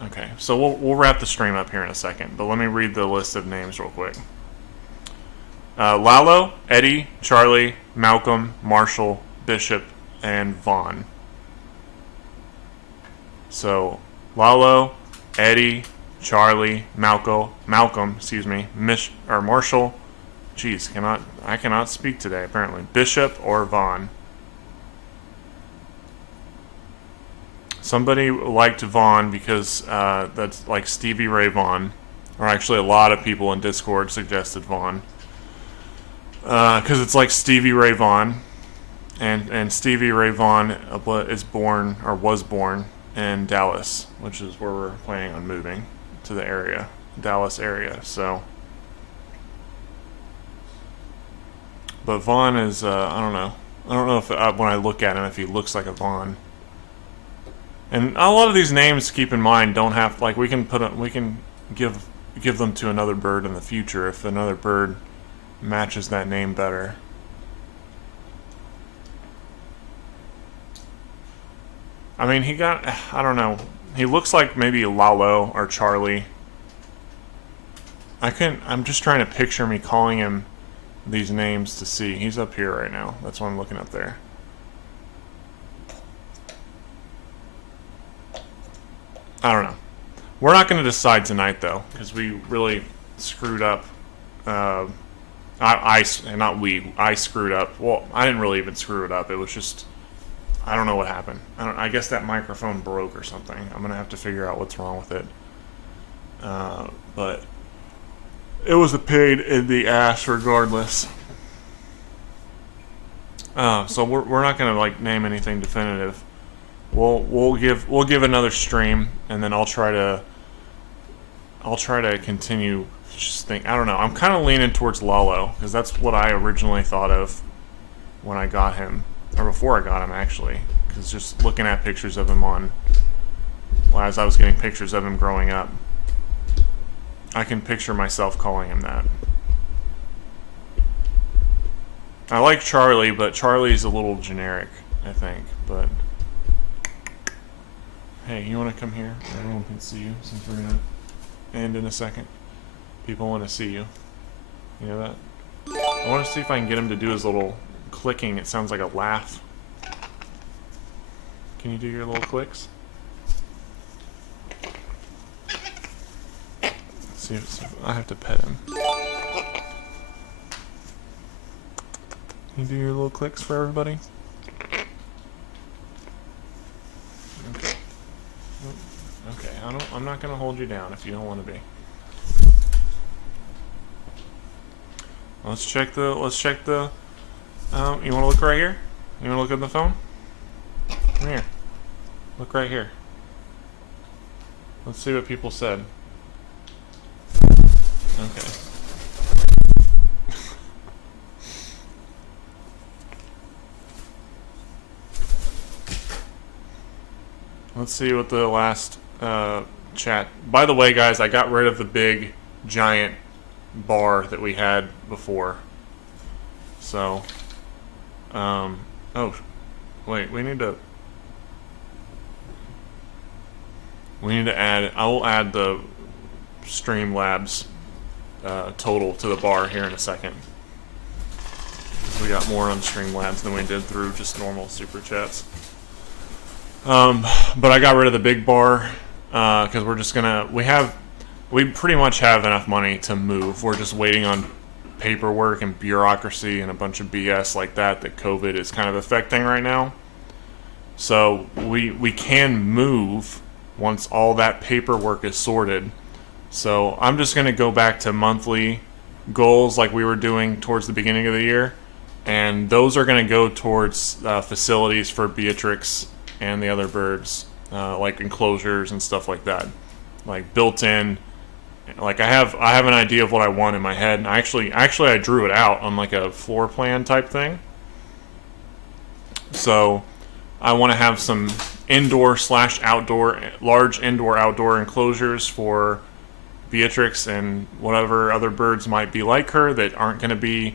Okay, so we'll wrap the stream up here in a second, but let me read the list of names real quick. Lalo, Eddie, Charlie, Malcolm, Marshall, Bishop, and Vaughn. So, Lalo, Eddie, Charlie, Malcolm, excuse me, Marshall. Jeez, I cannot speak today, apparently. Bishop or Vaughn. Somebody liked Vaughn because that's like Stevie Ray Vaughan. Or actually, a lot of people in Discord suggested Vaughn. Because it's like Stevie Ray Vaughan. And Stevie Ray Vaughan was born in Dallas, which is where we're planning on moving to the area, Dallas area. So, but Vaughn is I don't know if when I look at him if he looks like a Vaughn. And a lot of these names, keep in mind, don't have, like, we can give them to another bird in the future if another bird matches that name better. I mean, I don't know. He looks like maybe Lalo or Charlie. I'm just trying to picture me calling him these names to see. He's up here right now. That's why I'm looking up there. I don't know. We're not going to decide tonight, though, because we really screwed up. I screwed up. Well, I didn't really even screw it up. It was just, I don't know what happened. I guess that microphone broke or something. I'm going to have to figure out what's wrong with it. But it was a pain in the ass regardless. So we're not going to like name anything definitive. We'll give another stream, and then I'll try to continue. Just think, I don't know. I'm kind of leaning towards Lalo because that's what I originally thought of when I got him, or before I got him actually. Because just looking at pictures of him as I was getting pictures of him growing up, I can picture myself calling him that. I like Charlie, but Charlie's a little generic, I think. But hey, you want to come here? Everyone can see you since we're gonna end in a second. People want to see you. You know that? I want to see if I can get him to do his little clicking. It sounds like a laugh. Can you do your little clicks? Let's see if I have to pet him. Can you do your little clicks for everybody? Okay. Okay, I'm not gonna hold you down if you don't want to be. Let's check the, you wanna look right here? You wanna look at the phone? Come here. Look right here. Let's see what people said. Okay. Let's see what the last chat. By the way, guys, I got rid of the big, giant bar that we had before. So, oh, wait, we need to add, I will add the Streamlabs total to the bar here in a second. We got more on Streamlabs than we did through just normal super chats. But I got rid of the big bar because we're just gonna, we pretty much have enough money to move. We're just waiting on paperwork and bureaucracy and a bunch of BS like that COVID is kind of affecting right now. So we can move once all that paperwork is sorted. So I'm just gonna go back to monthly goals like we were doing towards the beginning of the year, and those are gonna go towards facilities for Beatrix and the other birds, like enclosures and stuff like that, like built-in. Like I have an idea of what I want in my head, and actually I drew it out on like a floor plan type thing. So I want to have some indoor/outdoor, large indoor/outdoor enclosures for Beatrix and whatever other birds might be like her that aren't going to be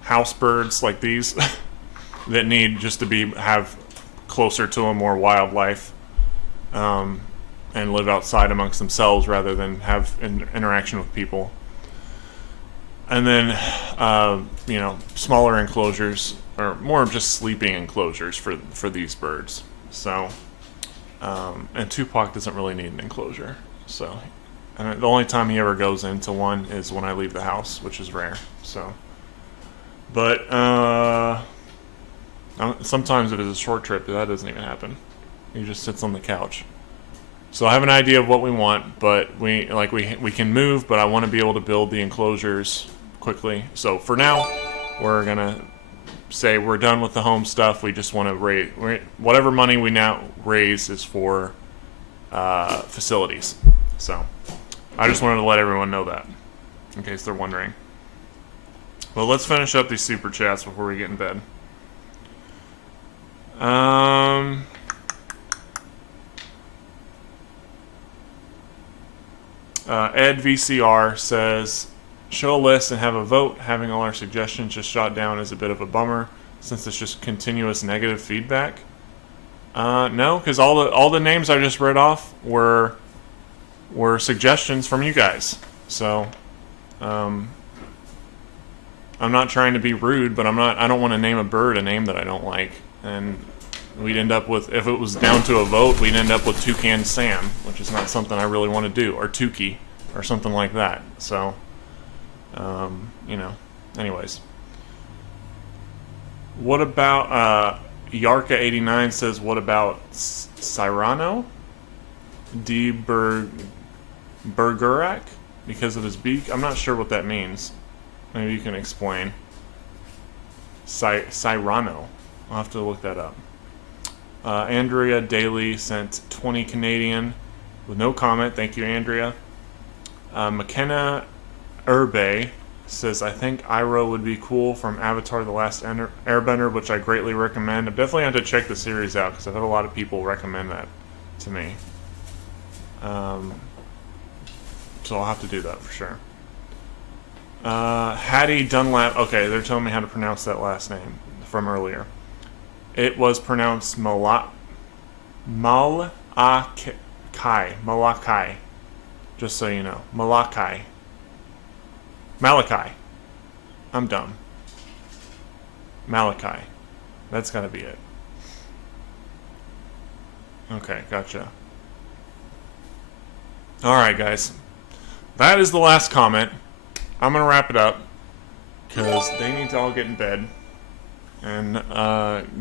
house birds like these that need just to have closer to a more wildlife and live outside amongst themselves rather than have interaction with people. And then smaller enclosures, or more of just sleeping enclosures for these birds. So and Tupac doesn't really need an enclosure, so, and the only time he ever goes into one is when I leave the house, which is rare. So, but sometimes if it's a short trip, that doesn't even happen. He just sits on the couch. So I have an idea of what we want, but we can move, but I want to be able to build the enclosures quickly. So for now, we're gonna say we're done with the home stuff. We just want to raise whatever money we now raise is for facilities. So I just wanted to let everyone know that, in case they're wondering. Well, let's finish up these super chats before we get in bed. Ed VCR says, show a list and have a vote. Having all our suggestions just shot down is a bit of a bummer since it's just continuous negative feedback. No, because all the names I just read off were suggestions from you guys. So, I'm not trying to be rude, but I don't want to name a bird a name that I don't like, and we'd end up with, if it was down to a vote, we'd end up with Toucan Sam, which is not something I really want to do, or Tukey, or something like that. So, you know, anyways. What about, Yarka89 says, what about Cyrano? D. Bergerac? Because of his beak? I'm not sure what that means. Maybe you can explain. Cyrano. I'll have to look that up. Andrea Daly sent 20 Canadian with no comment. Thank you, Andrea. McKenna Urbe says, I think Iroh would be cool from Avatar The Last Airbender, which I greatly recommend. I definitely have to check the series out because I've had a lot of people recommend that to me. So I'll have to do that for sure. Hattie Dunlap. Okay, they're telling me how to pronounce that last name from earlier. It was pronounced Malachi. Malachi. Just so you know. Malachi. I'm dumb. Malachi. That's gotta be it. Okay, gotcha. Alright, guys. That is the last comment. I'm gonna wrap it up because they need to all get in bed and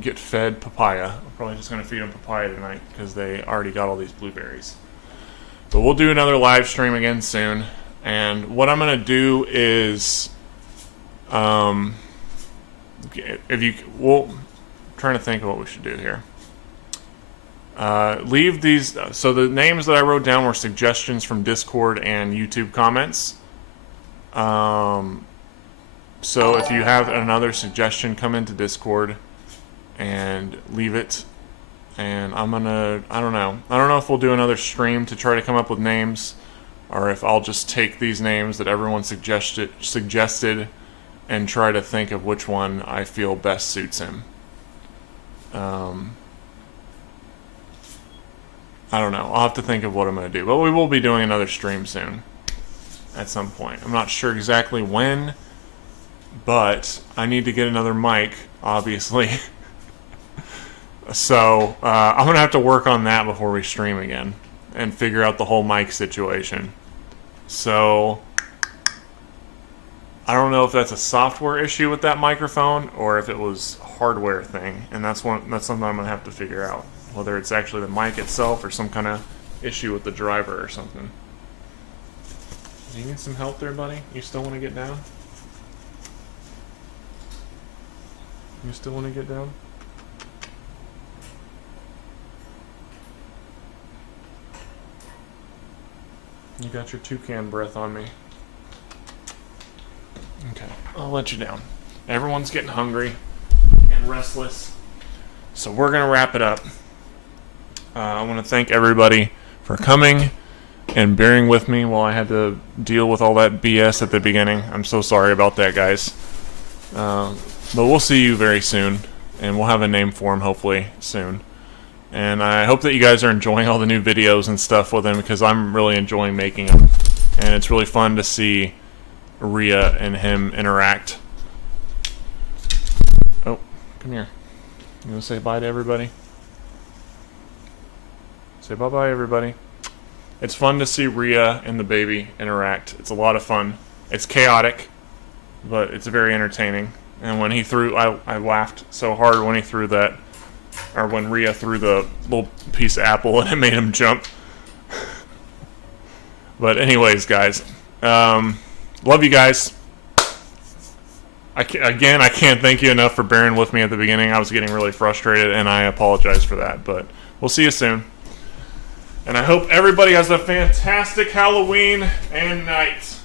get fed papaya. I'm probably just gonna feed them papaya tonight because they already got all these blueberries. But we'll do another live stream again soon. And what I'm gonna do is, I'm trying to think of what we should do here. Leave these. So the names that I wrote down were suggestions from Discord and YouTube comments. So if you have another suggestion, come into Discord and leave it. And I don't know if we'll do another stream to try to come up with names, or if I'll just take these names that everyone suggested and try to think of which one I feel best suits him. I don't know. I'll have to think of what I'm going to do. But we will be doing another stream soon. At some point. I'm not sure exactly when, but I need to get another mic, obviously. So, I'm going to have to work on that before we stream again and figure out the whole mic situation. So, I don't know if that's a software issue with that microphone or if it was a hardware thing, and that's something I'm going to have to figure out. Whether it's actually the mic itself or some kind of issue with the driver or something. Do you need some help there, buddy? You still want to get down? You still want to get down? You got your toucan breath on me. Okay, I'll let you down. Everyone's getting hungry and restless, so we're going to wrap it up. I want to thank everybody for coming and bearing with me while I had to deal with all that BS at the beginning. I'm so sorry about that, guys. But we'll see you very soon, and we'll have a name for him hopefully soon. And I hope that you guys are enjoying all the new videos and stuff with him, because I'm really enjoying making them. And it's really fun to see Rhea and him interact. Oh, come here. You want to say bye to everybody? Say bye-bye, everybody. It's fun to see Rhea and the baby interact. It's a lot of fun. It's chaotic, but it's very entertaining. And when he threw, I laughed so hard when he threw that, or when Rhea threw the little piece of apple and it made him jump. But anyways, guys, love you guys. I can't thank you enough for bearing with me at the beginning. I was getting really frustrated, and I apologize for that. But we'll see you soon. And I hope everybody has a fantastic Halloween and night.